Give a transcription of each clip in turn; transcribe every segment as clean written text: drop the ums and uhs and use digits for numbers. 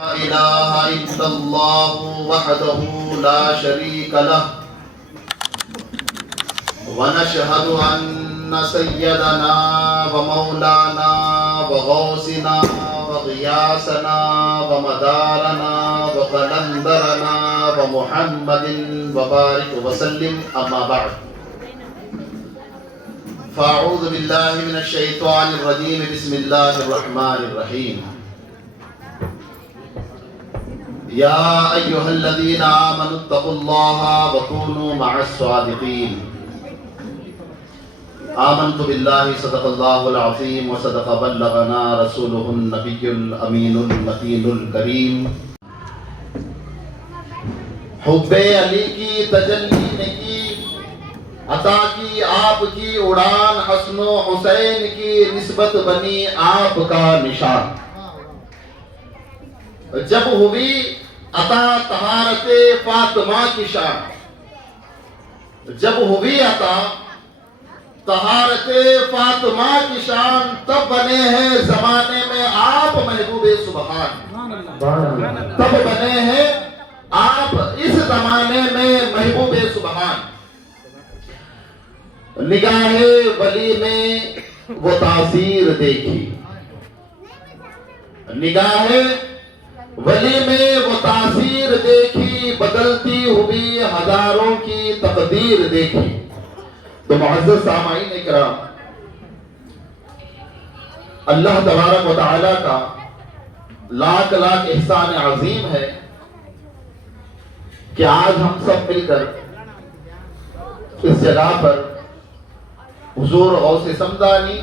لا إله إلا الله وحده لا شريك له ونشهد أن سيدنا ومولانا وغوثنا وغياثنا ومدارنا وقلندرنا ومحمد وبارك وسلم أما بعد فأعوذ بالله من الشيطان الرجيم بسم الله الرحمن الرحيم يا أيها الذين آمنوا اتقوا الله وكونوا مع الصادقين آمنت بالله صدق الله العظيم وصدق بلغنا رسوله النبي الأمين المتين الكريم حب علی کی تجلی نے کی عطا کی آپ کی اڑان حسن و حسین کی نسبت بنی آپ کا نشان جب ہوئی عطا طہارت فاطمہ کی شان جب ہوئی عطا طہارت فاطمہ کی شان تب بنے ہیں زمانے میں آپ محبوب سبحان تب بنے ہیں آپ اس زمانے میں محبوب سبحان نگاہ ولی میں وہ تاثیر دیکھی نگاہ ولی میں وہ تاثیر دیکھی بدلتی ہوئی ہزاروں کی تقدیر دیکھی تو معزز سامعین اکرام اللہ تبارک و تعالی کا لاکھ لاکھ احسان عظیم ہے کہ آج ہم سب مل کر اس جگہ پر حضور غوث سمدانی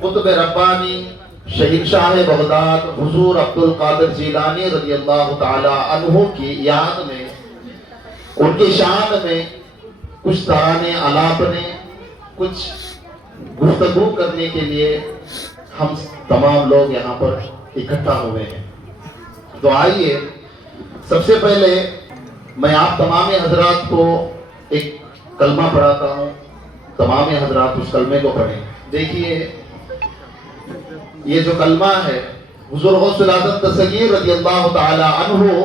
قطب ربانی شہنشاہ بغداد حضور عبد القادر جیلانی رضی اللہ تعالی عنہ کی یاد میں ان کی شان میں کچھ ترانے الاپنے کچھ گفتگو کرنے کے لیے ہم تمام لوگ یہاں پر اکٹھا ہوئے ہیں تو آئیے سب سے پہلے میں آپ تمام حضرات کو ایک کلمہ پڑھاتا ہوں تمام حضرات اس کلمے کو پڑھیں دیکھیے یہ جو کلمہ ہے حضور غوث الاعظم دستگیر رضی اللہ تعالی عنہ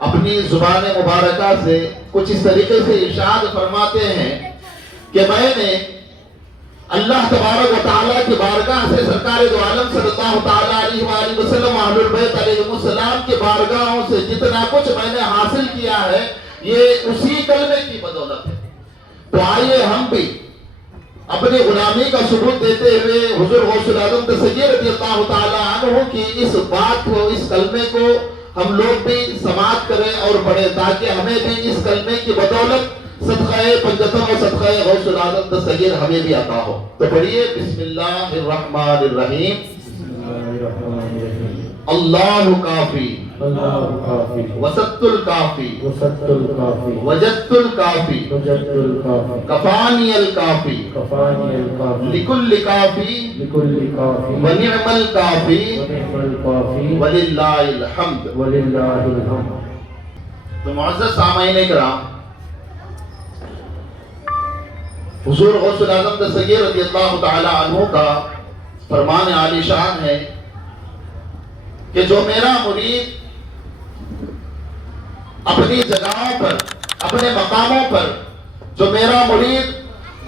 اپنی زبان مبارکہ سے کچھ اس طریقے سے ارشاد فرماتے ہیں کہ میں نے اللہ تبارک و تعالیٰ کی بارگاہ سے سرکار دو عالم صلی اللہ تعالیٰ علیہ وآلہ وسلم اہل البیت علیہ السلام کی بارگاہوں سے جتنا کچھ میں نے حاصل کیا ہے یہ اسی کلمے کی بدولت ہے تو آئیے ہم بھی اپنی غلامی کا ثبوت دیتے ہوئے حضور غوث الاعظم دستگیر رضی اللہ تعالیٰ عنہ کی اس بات کو اس کلمے کو ہم لوگ بھی سماعت کریں اور پڑھیں تاکہ ہمیں بھی اس کلمے کی بدولت صدقہ پنجتم و صدقہ غوث الاعظم دستگیر ہمیں بھی عطا ہو تو پڑھیے بسم اللہ الرحمن الرحیم اللہ کافی وسط الکافی وجدت الکافی کفانی الکافی لکل کافی ونعم الکافی وللہ الحمد تو معزز سامعین اکرام حضور غوث الاعظم دستگیر رضی اللہ تعالی عنہ کا فرمان عالی شان ہے کہ جو میرا مرید اپنی جگہوں پر اپنے مقاموں پر جو میرا مرید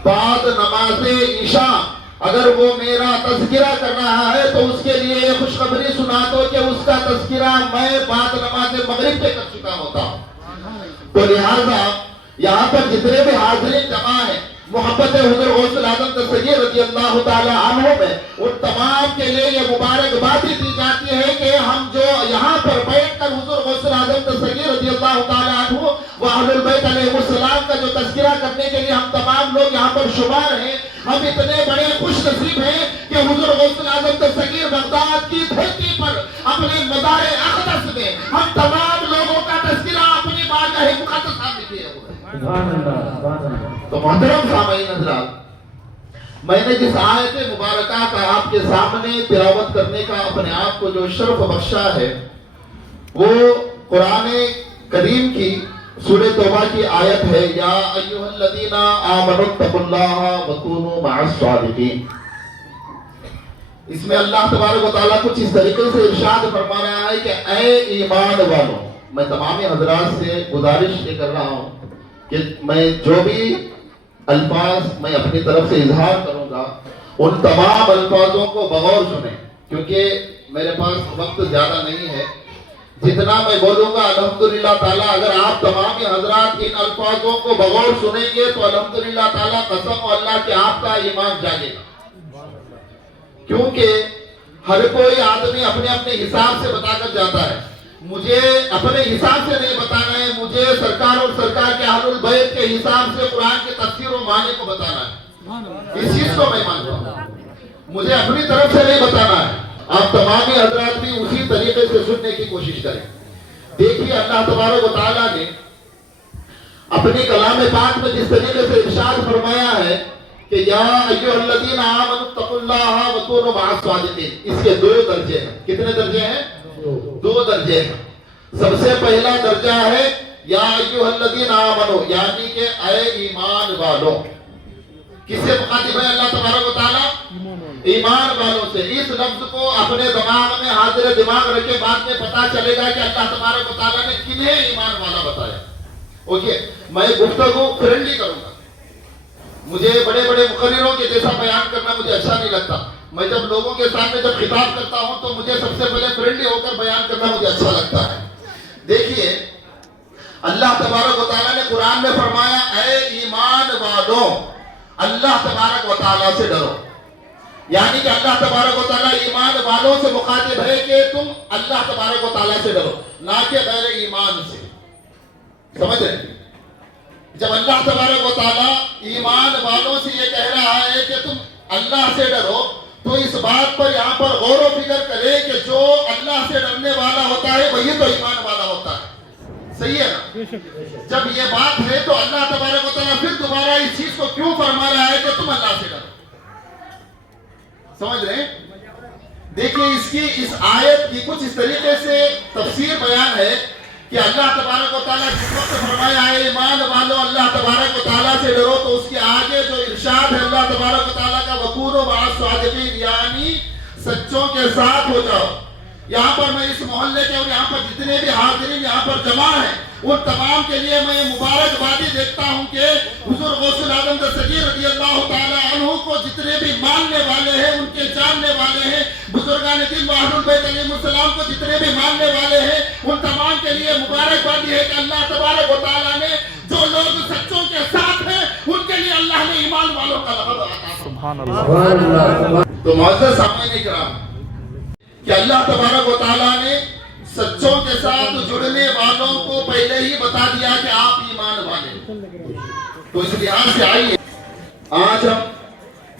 بعد نماز عشاء اگر وہ میرا تذکرہ کر رہا ہے تو اس کے لیے یہ خوشخبری سنا دو کہ اس کا تذکرہ میں بعد نماز مغرب پہ کر چکا ہوتا ہوں تو لہذا یہاں پر جتنے بھی حاضرین جمع ہیں محبت حضور غوث الاعظم دستگیر رضی اللہ تعالی عنہ میں ان تمام کے لیے یہ مبارکباد دی جاتی ہے کہ ہم جو یہاں پر بیٹھ کر حضور غوث الاعظم دستگیر رضی اللہ تعالی عنہ و اہل البیت علیہ السلام کا جو تذکرہ کرنے کے لیے ہم تمام لوگ یہاں پر شمار ہیں ہم اتنے بڑے خوش نصیب ہیں کہ حضور غوث الاعظم دستگیر بغداد کی دھرتی پر اپنے مزار اقدس میں ہم تمام لوگوں کا تذکرہ اپنی بارگاہ مقدس میں کیے ہوئے ہیں تو محترم سامعین حضرات میں نے جس آیت مبارکہ کا آپ کے سامنے تلاوت کرنے کا اپنے آپ کو جو شرف بخشا ہے وہ قرآن کریم کی سورہ توبہ کی آیت ہے یا ایھا الذین آمنوا اتقوا اللہ وکونوا مع الصادقین اس میں اللہ تبارک و تعالیٰ کچھ اس طریقے سے ارشاد فرما رہا ہے کہ اے ایمان والوں. میں تمام حضرات سے گزارش یہ کر رہا ہوں کہ میں جو بھی الفاظ میں اپنی طرف سے اظہار کروں گا ان تمام الفاظوں کو بغور سنیں، کیونکہ میرے پاس وقت زیادہ نہیں ہے. جتنا میں بولوں گا الحمدللہ تعالیٰ اگر آپ تمام حضرات ان الفاظوں کو بغور سنیں گے تو الحمدللہ تعالیٰ قسم اللہ کہ آپ کا ایمان جاگے گا. کیونکہ ہر کوئی آدمی اپنے اپنے حساب سے بتا کر جاتا ہے. مجھے اپنے حساب سے نہیں بتانا ہے، مجھے سرکار اور سرکار کے اہل البیت کے حساب سے قرآن کے تفسیر و معنی کو بتانا ہے. اس چیز کو میں مانتا ہوں، مجھے اپنی طرف سے نہیں بتانا ہے. آپ تمام حضرات بھی اسی طریقے سے سننے کی کوشش کریں. دیکھیے اللہ تبارک و تعالیٰ نے اپنی کلام پاک میں جس طریقے سے ارشاد فرمایا ہے کہ یا ایھا الذین آمنوا اتقوا اللہ وکونوا مع الصادقین. اس کے 2 درجے ہیں. کتنے درجے ہیں؟ 2 درجے ہیں. سب سے پہلا درجہ ہے یا ایھا الذین آمنوا، یعنی کہ اے ایمان والوں. کس سے مخاطب ہے اللہ تبارک و تعالیٰ؟ ایمان والوں سے. اس لفظ کو اپنے دماغ میں حاضر دماغ رکھے، بعد میں پتا چلے گا کہ اللہ تبارک و تعالیٰ نے کنہیں ایمان والا بتایا. اوکے، میں گفتگو فرینڈلی کروں گا. مجھے بڑے بڑے مقرروں کے جیسا بیان کرنا مجھے اچھا نہیں لگتا. میں جب لوگوں کے سامنے جب خطاب کرتا ہوں تو مجھے سب سے پہلے فرینڈلی ہو کر بیان کرنا مجھے اچھا لگتا ہے. دیکھیے اللہ تبارک و تعالیٰ نے قرآن میں فرمایا اے ایمان والوں، اللہ تبارک و تعالیٰ سے ڈرو. یعنی کہ اللہ تبارک و تعالیٰ ایمان والوں سے مخاطب ہے کہ تم اللہ تبارک و تعالیٰ سے ڈرو، نہ کہ غیر ایمان سے. سمجھ رہے ہیں؟ جب اللہ تبارک و تعالیٰ ایمان والوں سے یہ کہہ رہا ہے کہ تم اللہ سے ڈرو تو اس بات پر یہاں پر غور و فکر کرے کہ جو اللہ سے ڈرنے والا ہوتا ہے وہی تو ایمان والا ہوتا ہے. صحیح ہے نا؟ جب یہ بات ہے تو اللہ تبارک و تعالیٰ پھر دوبارہ اس چیز کو کیوں فرما رہا ہے کہ تم اللہ سے ڈرو؟ سمجھ رہے ہیں؟ دیکھیں اس آیت کی کچھ اس طریقے سے تفسیر بیان ہے کہ اللہ تبارک و تعالیٰ جس وقت فرمایا ہے ایمان والو اللہ تبارک و تعالیٰ سے ڈرو، تو اس کے آگے جو ارشاد ہے اللہ تبارک و تعالیٰ کا وکونوا مع الصادقین، یعنی سچوں کے ساتھ ہو جاؤ. یہاں پر میں اس محلے کے اور یہاں پر جتنے بھی حاضرین یہاں پر جمع ہیں ان تمام کے لیے میں مبارکبادی دیکھتا ہوں کہ حضور غوث العظم دستگیر رضی اللہ تعالی عنہ کو جتنے بھی ماننے والے ہیں، ان کے جاننے والے ہیں، بزرگان دین و اہل البیت علیہم السلام کو جتنے بھی ماننے والے ہیں، ان تمام کے لیے مبارکبادی ہے کہ اللہ تبارک و تعالیٰ نے جو لوگ سچوں کے ساتھ ہیں ان کے لیے اللہ نے ایمان والوں کا لقب عطا. سبحان اللہ. تو معزز سامعین کرام کہ اللہ تبارک و تعالیٰ نے سچوں کے ساتھ جڑنے والوں کو پہلے ہی بتا دیا کہ آپ ایمان والے. تو اس لحاظ سے آئیے آج ہم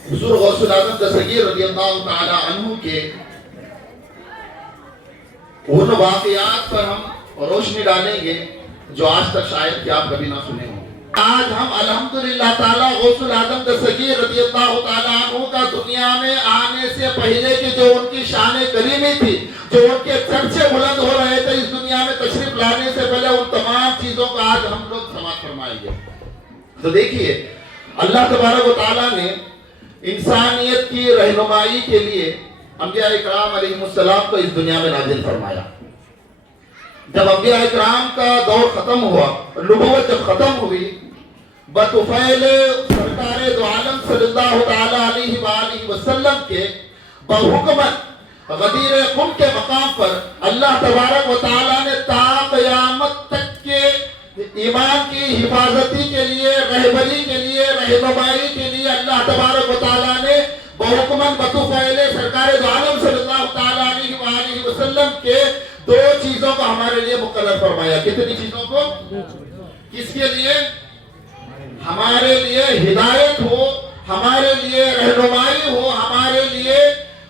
حضور غوث العظم دستگیر رضی اللہ تعالی عنہ کے ان واقعات پر ہم روشنی ڈالیں گے جو آج تک شاید کہ آپ کبھی نہ سنے ہوں. آج ہم الحمدللہ تعالی غوث العظم دستگیر رضی اللہ تعالی عنہ کا دنیا میں آنے سے پہلے کی جو ان کی شان کریمی تھی، جو ان کے چرچے بلند ہو رہے تھے اس دنیا میں تشریف لانے سے پہلے، ان تمام چیزوں کا آج ہم لوگ سماعت فرمائیں گے. تو دیکھیے اللہ تبارک و تعالیٰ نے انسانیت کی رہنمائی کے لیے انبیاء اکرام علیہ السلام کو اس دنیا میں نازل فرمایا. جب انبیاء اکرام کا دور ختم ہوا، نبوت جب ختم ہوئی، بطفیل سرکار دو عالم صلی اللہ تعالی علیہ وآلہ وسلم کے بحکمت غدیر قم کے مقام پر اللہ تبارک و تعالی نے تا قیامت تک کے ایمان کی حفاظتی کے لیے، رہبری کے لیے، رہنمائی کے لیے اللہ تبارک و تعالی نے بحکمت بطفیل سرکار دو عالم صلی اللہ تعالی علیہ وآلہ وسلم کے 2 چیزوں کو ہمارے لیے مقرر فرمایا. کتنی چیزوں کو؟ کس کے لیے؟ ہمارے لیے ہدایت ہو، ہمارے لیے رہنمائی ہو، ہمارے لیے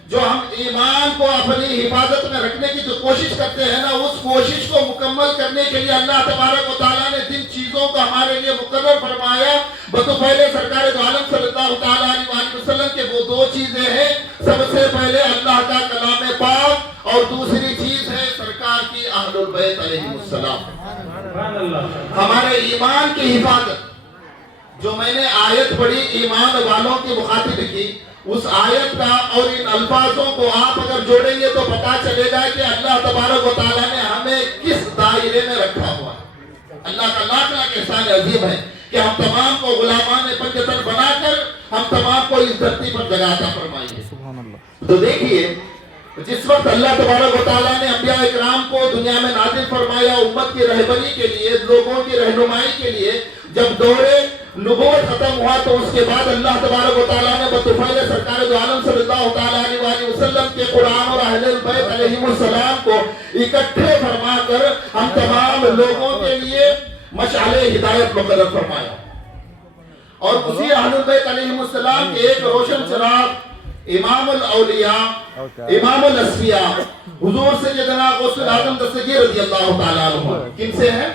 جو ہم ایمان کو اپنی حفاظت میں رکھنے کی جو کوشش کرتے ہیں نا، اس کوشش کو مکمل کرنے کے لیے اللہ تبارک و تعالیٰ نے جن چیزوں کو ہمارے لیے مقرر فرمایا بطفیل سرکار دو عالم صلی اللہ تعالیٰ علیہ وسلم کے وہ 2 چیزیں ہیں. سب سے پہلے اللہ کا کلام پاک اور دوسری چیز ہے سرکار کی اہل البیت علیہ السلام. ہمارے ایمان کی حفاظت جو میں نے آیت پڑھی ایمان والوں کی مخاطب کی، اس آیت کا اور ان الفاظوں کو آپ اگر جوڑیں گے تو پتا چلے گا کہ اللہ تبارک و تعالیٰ نے ہمیں کس دائرے میں رکھا ہوا ہے۔ اللہ کا لاکھ لاکھ احسان عظیم ہے کہ ہم تمام کو غلامان پنجتن بنا کر ہم تمام کو اس دھرتی پر جگہ عطا فرمائی ہے۔ تو دیکھیے جس وقت اللہ تبارک و تعالیٰ نے انبیاء اکرام کو دنیا میں نازل فرمایا امت کی رہبری کے لیے، لوگوں کی رہنمائی کے لیے، جب دور نبوت ختم ہوا تو اس کے بعد اللہ تبارک و تعالیٰ نے بطفیل سرکار دو عالم صلی اللہ تعالیٰ علیہ وسلم کے قرآن اور اہل البیت علیہم السلام کو اکٹھے فرما کر ہم تمام لوگوں کے لیے مشعل ہدایت مقرر فرمایا، اور اسی اہل البیت علیہم السلام کے ایک روشن چراغ امام الاولیاء امام الاسفیاء حضور سیدنا غوث الاعظم دستگیر رضی اللہ تعالیٰ عنہ کن سے ہیں؟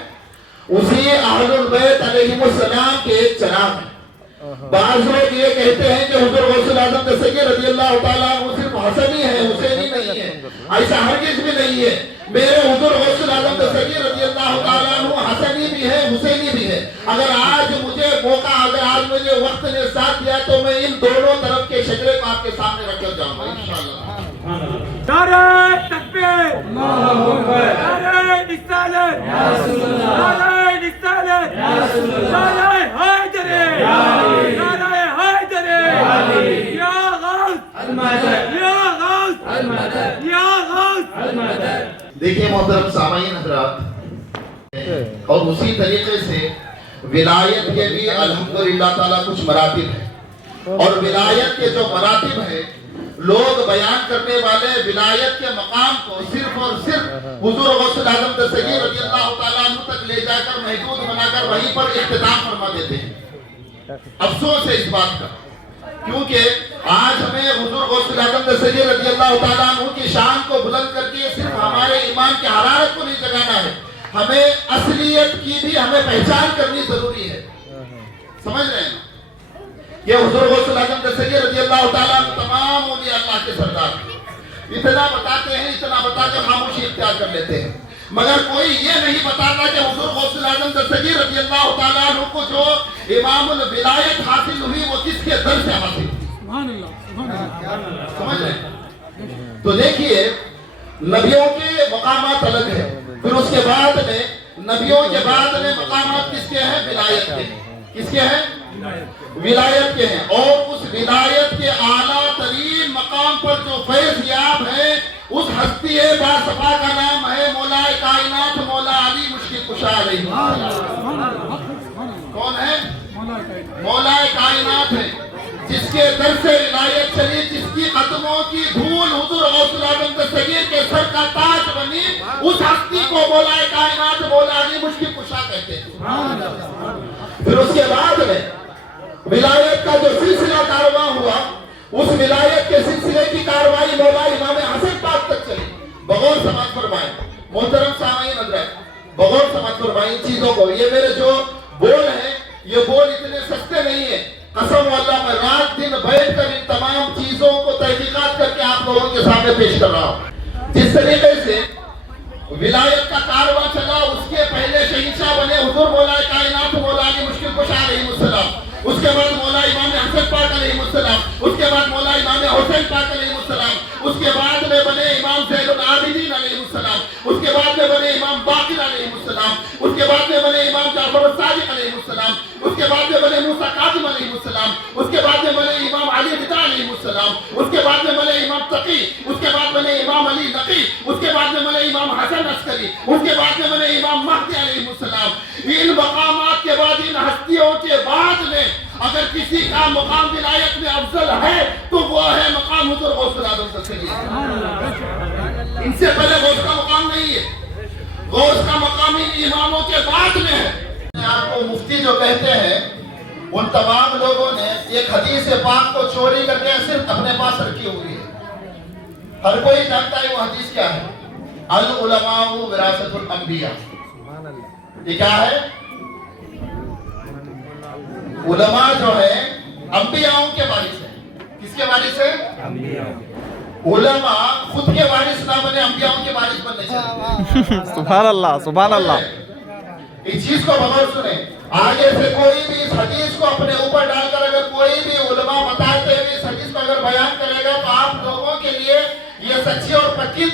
اسی اہل البیت علیہم السلام کے ایک چراغ ہیں۔ بعض لوگ یہ کہتے ہیں کہ حضور غوث الاعظم دستگیر رضی اللہ تعالیٰ عنہ صرف حسنی ہے، حسینی نہیں ہے، ایسا ہرگز بھی نہیں ہے۔ میرے حضور غوث الاعظم دستگیر رضی اللہ تعالیٰ عنہ حسنی بھی ہے، حسینی بھی ہے۔ اگر آج مجھے موقع، اگر آج مجھے وقت نے ساتھ دیا تو میں ان دونوں طرف کے شجرے کو آپ کے سامنے رکھ کر جاؤں گا انشاءاللہ۔ نعرہ تکبیر، نعرہ رسالت، نعرہ رسالت، نعرہ حیدر، نعرہ حیدر، یا غوث، یا غوث، یا غوث۔ دیکھیں محترم سامعین حضرات، اور اسی طریقے سے ولایت کے بھی الحمدللہ تعالیٰ کچھ مراتب ہیں، اور ولایت کے جو مراتب ہیں لوگ بیان کرنے والے ولایت کے مقام کو صرف اور صرف حضور غوث الاعظم دستگیر رضی اللہ تعالیٰ عنہ تک لے جا کر محدود بنا کر وہیں پر اختتام فرما دیتے ہیں۔ افسوس ہے اس بات کا، کیونکہ آج ہمیں حضور غوث الاعظم دستگیر رضی اللہ تعالیٰ عنہ کی شان کو بلند کر کے صرف ہمارے ایمان کی حرارت کو نہیں جگانا ہے، ہمیں اصلیت کی بھی ہمیں پہچان کرنی ضروری ہے۔ سمجھ رہے ہیں کہ حضور غوث الاعظم دستگیر رضی اللہ تعالیٰ عنہ تمام اولیاء اللہ کے سردار ہیں۔ اتنا بتاتے ہیں، اتنا بتا کر خاموشی اختیار کر لیتے ہیں، مگر کوئی یہ نہیں بتاتا کہ حضور غوث الاعظم دستگیر رضی اللہ تعالیٰ عنہ کو جو امام الولایت حاصل ہوئی وہ کس کے در سے حاصل ہوئی؟ سبحان اللہ، سمجھ رہے ہیں؟ تو دیکھیے نبیوں کے مقامات الگ ہیں، پھر اس کے بعد میں نبیوں کے بعد میں مقامات کس کے ہیں؟ ولایت کے ہیں۔ کس کے ہیں؟ ولایت کے ہیں، اور اس ولایت کے اعلیٰ ترین مقام پر جو فیض یاب ہے اس ہستی باصفا کا نام ہے مولا کائنات مولا علی مشکل کشا علیہ السلام۔ کون ہے؟ مولا کائنات ہے، جس کے در سے ولایت چلی، جس کی قدموں کی دھول حضور غوث الاعظم دستگیر کے سر کا تاج بنی، اس ہستی کو مولا کائنات مولا علی مشکل کشا کہتے ہیں۔ پھر اس کے بعد میں ولایت کا جو سلسلہ کارواں ہوا، اس ولایت کے سلسلے کی کاروائی مولا امام حسن پاک تک چلی۔ بغور سماعت فرمائیں محترم سامعین حضرات، بغور سماعت فرمائیں ان چیزوں کو۔ یہ میرے جو بول ہیں یہ بول اتنے سستے نہیں ہیں، قسم واللہ میں رات دن بیٹھ کر ان تمام چیزوں کو تحقیقات کر کے آپ لوگوں کے سامنے پیش کر رہا ہوں۔ جس طریقے سے ولایت کا کارواں چلا، اس کے پہلے شہنشاہ بنے حضور مولا کائنات مولا علی مشکل کشا علیہ السلام، اس کے بعد مولا امام حسن پاک علیہ السلام، اس کے بعد مولا امام حسین پاک علیہ السلام، اس کے بعد میں بنے امام زین العابدین علیہ السلام، اس کے بعد میں بنے امام باقر علیہ السلام، اس کے بعد میں بنے امام جعفر الصادق علیہ السلام، اس کے بعد میں بنے موسیٰ کاظم علیہ السلام، اس کے بعد میں بنے امام علی رضا علیہ السلام، اس کے بعد میں بنے امام تقی، اس کے بعد بنے امام علی نقی، اس کے بعد میں بنے امام حسن عسکری، اس کے بعد میں بنے امام مہدی علیہ السلام۔ ان مقامات کے بعد، ان ہستیوں کے بعد میں اگر کسی کا مقام ولایت میں افضل ہے تو وہ ہے مقام حضور غوث الاعظم دستگیر۔ ان سے پہلے غوث کا مقام نہیں ہے، غوث کا مقام ان اماموں کے بعد میں ہے۔ آپ کو مفتی جو کہتے ہیں ان تمام لوگوں نے ایک حدیث پاک کو چوری کر کے صرف اپنے پاس رکھی ہوئی ہے، ہر کوئی جانتا ہے وہ حدیث کیا ہے، العلماء وراثۃ الانبیاء۔ یہ کیا ہے؟ علماء جو ہے انبیاءوں کے وارث ہیں۔ کس کے وارث ہیں؟ علماء خود کے وارث نہ بنے، انبیاءوں کے وارث بننے چاہیے۔ سبحان اللہ، سبحان اللہ۔ اس چیز کو بغور سنیں، آگے سے کوئی بھی اس حدیث کو اپنے اوپر ڈال کر اگر کوئی بھی علماء بتاتے ہوئے اس حدیث کو اگر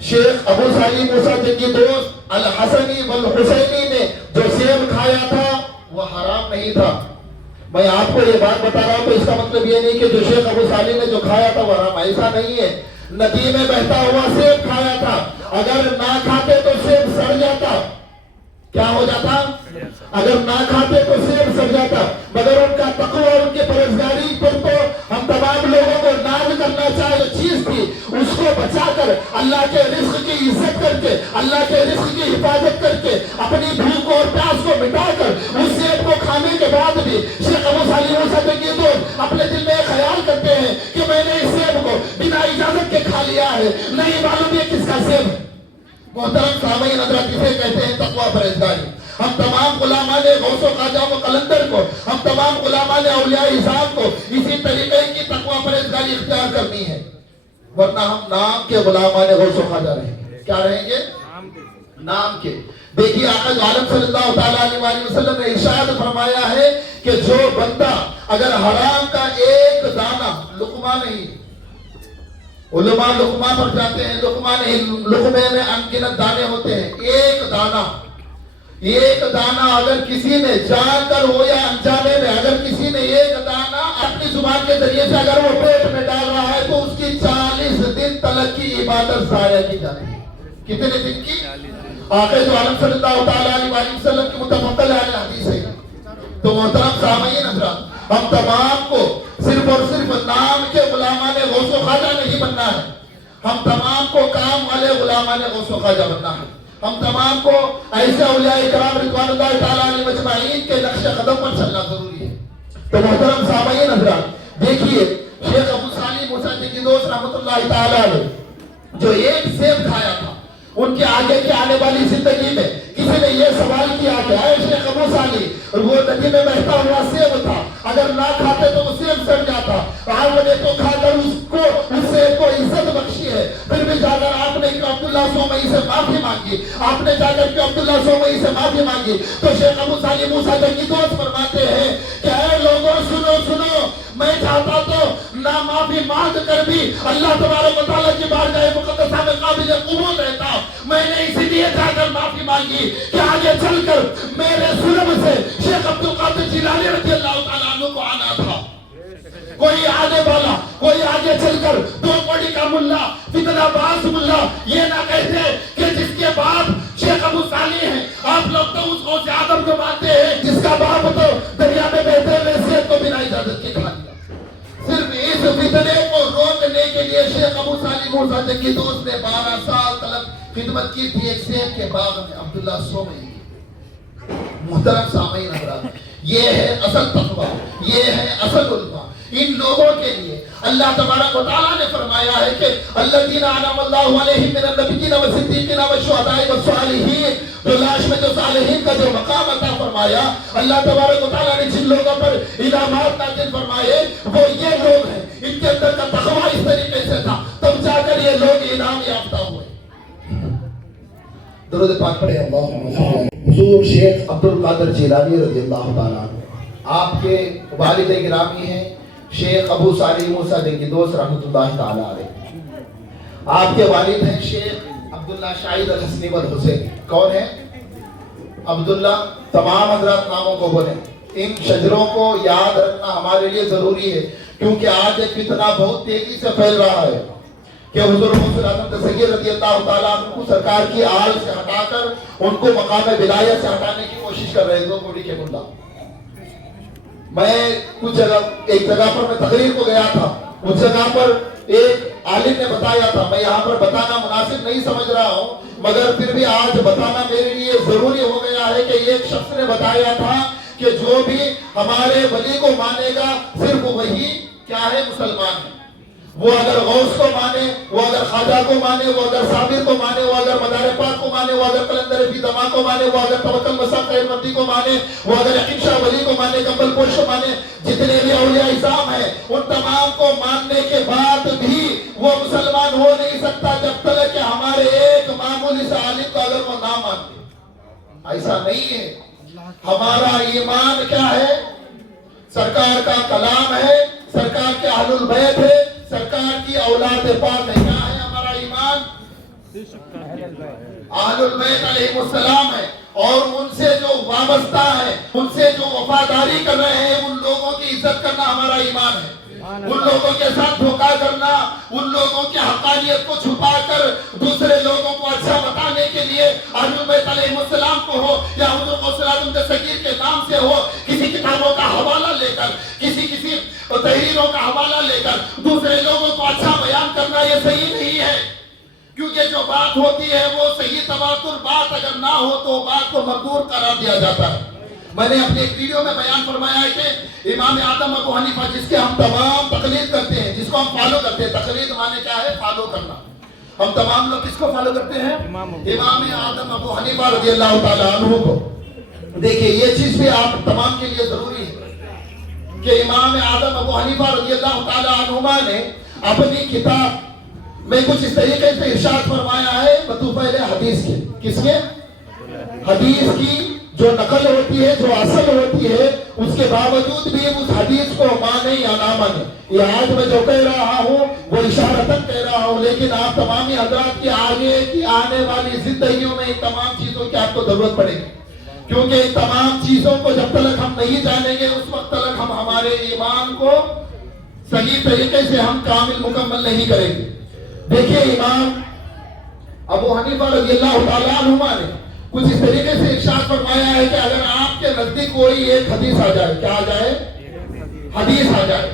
شیخ ابو صالح موسیٰ جنگی دوست الحسنی والحسینی نے جو سیب کھایا تھا وہ حرام نہیں تھا. میں آپ کو یہ بات بتا رہا ہوں تو اس کا مطلب یہ نہیں کہ جو شیخ ابو صالح نے جو کھایا تھا وہ حرام، ایسا نہیں ہے. ندی میں بہتا ہوا سیب کھایا تھا، اگر نہ کھاتے تو سیب سڑ جاتا. کیا ہو جاتا؟ اگر نہ کھاتے تو سیب سڑ جاتا. مگر ان کا تقوی اور ان کی پرہیزگاری پر تو ہم تمام لوگوں کو ناز کرنا چاہے. جو چیز تھی اس کو بچا کر، اللہ کے رزق کی عزت کر کے، اللہ کے رزق کی حفاظت کر کے، اپنی بھوک اور پیاس کو مٹا کر اس سیب کو کھانے کے بعد بھی شیخ ابو صالح موسیٰ جنگی دوست اپنے دل میں خیال کرتے ہیں کہ میں نے اس سیب کو بنا اجازت کے کھا لیا ہے، نہیں معلوم یہ کس کا سیب ہے. محترم سامعین حضرات، اسے کہتے ہیں تقوی پرہیزگاری. ہم تمام غلامان غوث و خواجہ و قلندر کو، ہم تمام غلامان اولیاء اعظام کو اسی طریقے کی تقوی پرہیزگاری اختیار کرنی ہے، ورنہ ہم نام کے غلامان غوث و خواجہ رہیں گے. کیا رہیں گے؟ نام کے. دیکھیے آقا عالم صلی اللہ تعالیٰ علیہ وسلم نے ارشاد فرمایا ہے کہ جو بندہ اگر حرام کا ایک دانہ، لقمہ نہیں، علماء لقمہ پر جاتے ہیں، لقمہ نہیں، لقمے میں انگنت دانے ہوتے ہیں، ایک دانہ اگر کسی نے جان کر ہو یا انجانے میں، اگر کسی نے ایک دانہ اپنی زبان کے ذریعے سے اگر وہ پیٹ میں ڈال رہا ہے تو اس کی 40 دن تلک کی عبادت ضائع کی جاتی ہے. کتنے دن کی؟ آقا عالم صلی اللہ تعالیٰ علیہ وسلم کی متفق علیہ حدیث ہے. تو محترم سامعین حضرات، ہم تمام کو صرف اور صرف نام کے غلامان غوث و خواجہ نہیں بننا ہے، ہم تمام کو کام والے غلامان غوث و خواجہ بننا ہے. ہم تمام کو ایسے اولیاء کرام رضوان اللہ تعالیٰ علیہ مجمعین کے نقش قدم پر چلنا ضروری ہے. تو محترم سامعین حضرات، دیکھیے شیخ ابو صالح موسیٰ جنگی دوست رحمۃ اللہ تعالیٰ علیہ جو ایک سیب کھایا تھا، ان کے آگے کی آنے والی زندگی میں کسی نے یہ سوال کیا کہ اے شیخ ابو صالح، وہ ندی میں بہتا ہوا سیب تھا، اگر نہ کھاتے تو وہ سیب سڑ جاتا، آپ نے تو کھا کر اس سیب کو عزت بخشی ہے، پھر بھی جا کر آپ نے عبداللہ سومئی سے معافی مانگی، آپ نے جا کر عبداللہ سومئی سے معافی مانگی. تو شیخ ابو صالح موسیٰ جنگی دوست فرماتے ہیں کہ اے لوگوں سنو، میں چاہتا تو نہ معافی مانگ کر بھی اللہ تبارک و تعالیٰ کی بارگاہ مقدسہ میں قابل قبول رہتا. میں نے اسی لیے جا کر معافی مانگی کہ آگے چل کر میرے ظلم سے شیخ عبد القادر جیلانی رضی اللہ تعالیٰ عنہ کو آنا تھا. کوئی آنے والا، کوئی آگے چل کر 2 کوڑی کا ملا، فتنہ باز ملا یہ نہ کہتے کہ جس کے باپ شیخ ابو صالح ہیں، آپ لوگ تو اس غوث اعظم کو مانتے ہیں جس کا باپ تو دریا میں بہتے ہوئے سیب کو بنا اجازت کے کھا لیا. صرف اس فتنے کو روکنے کے لیے شیخ ابو صالح موسیٰ جنگی دوست نے 12 سال تلک خدمت کی تھی ایک سیب کے باغ میں، عبداللہ سومئی. محترم سامعین حضرات، یہ ہے اصل تقوی، یہ ہے اصل علماء. ان لوگوں کے لیے اللہ تبارک و تعالیٰ نے فرمایا ہے کہ الذین انعم اللہ علیہم من النبیین والصدیقین والشہداء والصالحین، جو لاش میں جو صالحین کا جو مقام عطا فرمایا، اللہ تبارک و تعالیٰ نے جن لوگوں پر انعامات نازل فرمائے وہ یہ لوگ ہیں، ان کے اندر کا تقوی اس طریقے سے تھا، تب جا کر یہ لوگ انعام یافتہ ہوئے. درود پاک پڑھے. اللہم صل علی حضور شیخ عبد القادر جیلانی رضی اللہ تعالیٰ عنہ. آپ کے والد گرامی ہیں شیخ ابو صالح موسیٰ جنگی دوست رحمۃ اللہ تعالیٰ علیہ. آپ کے والد ہیں شیخ عبداللہ شاہد الحسنی والحسین. کون ہے؟ عبداللہ. تمام حضرات ناموں کو بولیں. ان شجروں کو یاد رکھنا ہمارے لیے ضروری ہے کیونکہ آج ایک فتنہ بہت تیزی سے پھیل رہا ہے کہ حضور غوث اعظم تصغیر رضی اللہ تعالیٰ عنہ کو سرکار کی آل سے ہٹا کر ان کو مقام ولایت سے ہٹانے کی کوشش کر رہے 2 کوڑی کے ملا. میں ایک جگہ پر میں تقریر کو گیا تھا، اس جگہ پر ایک عالم نے بتایا تھا، میں یہاں پر بتانا مناسب نہیں سمجھ رہا ہوں مگر پھر بھی آج بتانا میرے لیے ضروری ہو گیا ہے کہ ایک شخص نے بتایا تھا کہ جو بھی ہمارے ولی کو مانے گا صرف وہی کیا ہے مسلمان ہے. وہ اگر غوث کو مانے، وہ اگر خواجہ کو مانے، وہ اگر صابر کو مانے، وہ اگر مدار پاک کو مانے، وہ اگر قلندر فی دما کو مانے، وہ اگر توکل مسا خیر مندی کو مانے، وہ اگر یقین شاہ ولی کو مانے، کمبل پوش کو مانے، جتنے بھی اولیاء اعظام ہیں ان تمام کو ماننے کے بعد بھی وہ مسلمان ہو نہیں سکتا جب تک کہ ہمارے ایک معمولی سے عالم کو اگر وہ نہ مانتے. ایسا نہیں ہے. ہمارا ایمان کیا ہے؟ سرکار کا کلام ہے، سرکار کے اہل البیت ہے، سرکار کی اولاد پاک ہے. کیا ہے ہمارا ایمان؟ اہل بیت علیہ السلام ہے، اور ان سے جو وابستہ ہے، ان سے جو وفاداری کر رہے ہیں، ان لوگوں کی عزت کرنا ہمارا ایمان ہے۔ ان لوگوں کے ساتھ دھوکہ کرنا، ان لوگوں کی حقانیت کو چھپا کر دوسرے لوگوں کو اچھا بتانے کے لیے اہل بیت علیہ السلام کو ہو یا حضور غوث اعظم دستگیر کے نام سے ہو، کسی کتابوں کا حوالہ لے کر، کسی تحریروں کا حوالہ لے کر دوسرے لوگوں کو اچھا بیان کرنا، یہ صحیح نہیں ہے۔ کیونکہ جو بات ہوتی ہے وہ صحیح تواتر بات اگر نہ ہو تو بات کو مردود قرار دیا جاتا ہے۔ میں نے اپنے ایک ویڈیو میں بیان فرمایا ہے کہ امام اعظم ابو حنیفہ، جس کے ہم تمام تقلید کرتے ہیں، جس کو ہم فالو کرتے ہیں، تقلید معنی کیا ہے؟ فالو کرنا۔ ہم تمام لوگ کس کو فالو کرتے ہیں؟ امام اعظم ابو حنیفہ رضی اللہ تعالیٰ عنہ کو۔ دیکھیں یہ چیز بھی آپ تمام کے لیے ضروری ہے کہ امام اعظم ابو حنیفہ رضی اللہ تعالیٰ عنہما نے اپنی کتاب میں کچھ اس طریقے سے ارشاد فرمایا ہے بطوفیل حدیث کے۔ کس کے؟ حدیث کی جو نقل ہوتی ہے، جو اصل ہوتی ہے، اس کے باوجود بھی اس حدیث کو مانے یا نہ مانے، یہ آج میں جو کہہ رہا ہوں وہ اشارتاً کہہ رہا ہوں، لیکن آپ تمامی حضرات کی آگے کی آنے والی زندگیوں میں ان تمام چیزوں کی آپ کو ضرورت پڑے گی، کیونکہ ان تمام چیزوں کو جب تک ہم نہیں جانیں گے اس وقت تک ہم ہمارے ایمان کو صحیح طریقے سے ہم کامل مکمل نہیں کریں گے۔ دیکھیے امام ابو حنیفہ رضی اللہ تعالیٰ عنہما نے کچھ اس طریقے سے ارشاد فرمایا ہے کہ اگر آپ کے نزدیک کوئی ایک حدیث آ جائے، کیا آ جائے؟ حدیث آ جائے،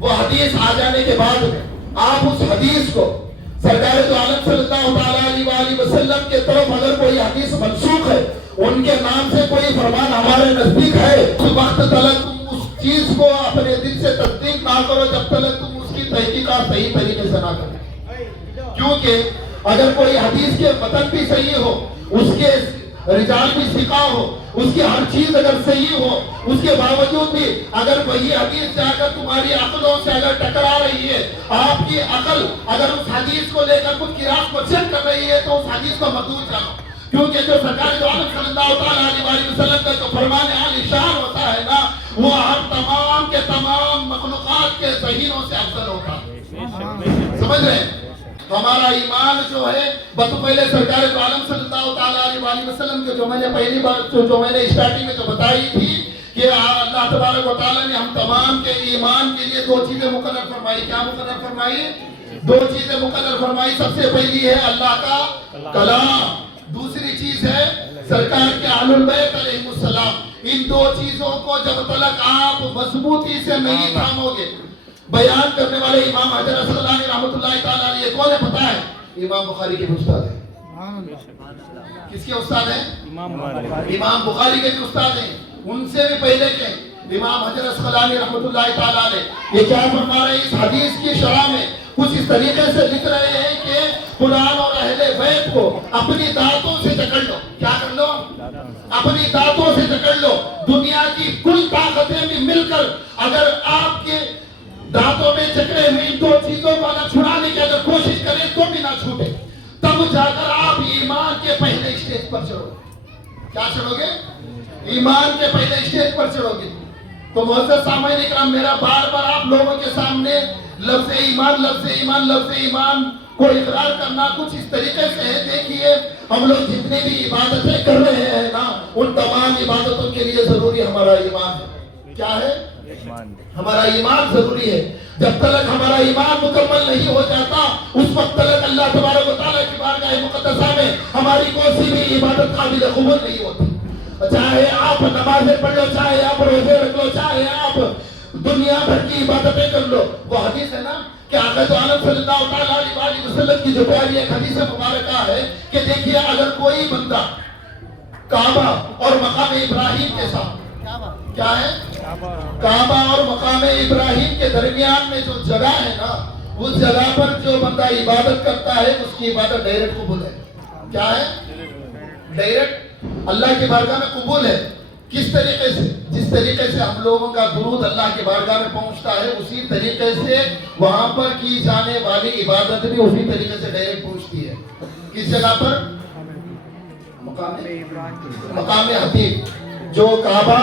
وہ حدیث آ جانے کے بعد میں آپ اس حدیث کو سرکار دو عالم صلی اللہ علیہ وآلہ وسلم کے طرف اگر کوئی حدیث منسوخ ہے، ان کے نام سے کوئی فرمان ہمارے نزدیک ہے، اس وقت تک تم اس چیز کو اپنے دل سے تصدیق نہ کرو جب تک تم اس کی تحقیقات صحیح طریقے سے نہ کرو۔ کیونکہ اگر کوئی حدیث کے متن بھی صحیح ہو، اس کے رجال بھی ثقہ ہو، اس کی ہر چیز اگر صحیح ہو، اس کے باوجود بھی اگر وہی حدیث جا کر تمہاری عقلوں سے اگر ٹکرا رہی ہے، آپ کی عقل اگر اس حدیث کو لے کر کچھ قیاس کو چیک کر رہی ہے تو اس حدیث کو مردود جانو، کیونکہ جو سرکار دو عالم صلی اللہ علیہ وسلم کا جو فرمان عالی شان ہوتا ہے نا، وہ ہر تمام کے تمام مخلوقات کے ذہینوں سے افضل ہوتا ہے۔ سمجھ رہے ہیں؟ ہمارا ایمان جو ہے بطوفیل سرکار دو عالم صلی اللہ علیہ وسلم کے جو میں نے پہلی بار جو میں نے اسٹارٹنگ میں جو بتائی تھی کہ اللہ تبارک و تعالیٰ نے ہم تمام کے ایمان کے لیے دو چیزیں مقرر فرمائی۔ کیا مقرر فرمائی؟ دو چیزیں مقرر فرمائی۔ سب سے پہلی ہے اللہ کا کلام، دوسری چیز ہے سرکار کے اہل بیت علیہ السلام۔ ان دو چیزوں کو جب تک آپ مضبوطی سے نہیں تھامو گے، بیان کرنے والے امام حجر اسقلانی رحمۃ اللہ تعالیٰ علیہ کون ہے پتہ ہے؟ امام بخاری کے بھی استاد ہیں۔ کس کے استاد ہیں؟ امام بخاری کے بھی استاد ہیں، ان سے بھی پہلے کے امام حجر اسقلانی رحمۃ اللہ تعالیٰ علیہ یہ کیا فرما رہے ہیں؟ اس حدیث کی شرح میں کچھ اس طریقے سے لکھ رہے ہیں کہ قرآن اور اہل بیت کو اپنی دانتوں سے جکڑ لو۔ کیا کر لو؟ اپنی دانتوں سے جکڑ لو۔ دنیا کی کل طاقتیں بھی مل کر اگر آپ کے دانتوں میں جکڑے ہوئے ان دو چیزوں کو اگر چھڑانے کی اگر کوشش کریں تو بھی نہ چھوٹے، تب جا کر آپ ایمان کے پہلے اسٹیج پر چڑھو گے۔ کیا چڑھو گے؟ ایمان کے پہلے اسٹیج پر چڑھو گے۔ تو معزز سامعین اکرام، میرا بار بار آپ لوگوں کے سامنے لفظ ایمان لفظ ایمان لفظ ایمان کو اقرار کرنا کچھ اس طریقے سے ہے۔ دیکھیے ہم لوگ جتنی بھی عبادتیں کر رہے ہیں نا، ان تمام عبادتوں کے لیے ضروری ہمارا ایمان ہے۔ کیا ہے؟ ہمارا ایمان ضروری ہے۔ جب تک ہمارا ایمان مکمل نہیں ہو جاتا اس وقت تک اللہ تبارک و تعالیٰ کی بارگاہ مقدسہ میں ہماری کوئی سی بھی عبادت قابل قبول نہیں ہوتی۔ چاہے آپ نمازیں پڑھ لو، چاہے آپ روزے رکھ لو، چاہے آپ دنیا بھر کی عبادتیں کر لو، وہ حدیث ہے نا کہ آقا تو عالم صلی اللہ علیہ وسلم کی جو پیاری ایک حدیث مبارکہ ہے کہ دیکھیے اگر کوئی بندہ کعبہ اور مقام ابراہیم کے ساتھ، کیا ہے؟ کعبہ اور مقام ابراہیم کے درمیان میں جو جگہ ہے نا، اس جگہ پر جو بندہ عبادت کرتا ہے اس کی عبادت ڈائریکٹ قبول ہے۔ کیا ہے؟ ڈائریکٹ اللہ کی بارگاہ میں قبول ہے۔ کس طریقے سے؟ جس طریقے سے ہم لوگوں کا درود اللہ کی بارگاہ میں پہنچتا ہے اسی طریقے سے وہاں پر کی جانے والی عبادت بھی اسی طریقے سے ڈائریکٹ پہنچتی ہے۔ کس جگہ پر؟ مقام حتیب، جو کعبہ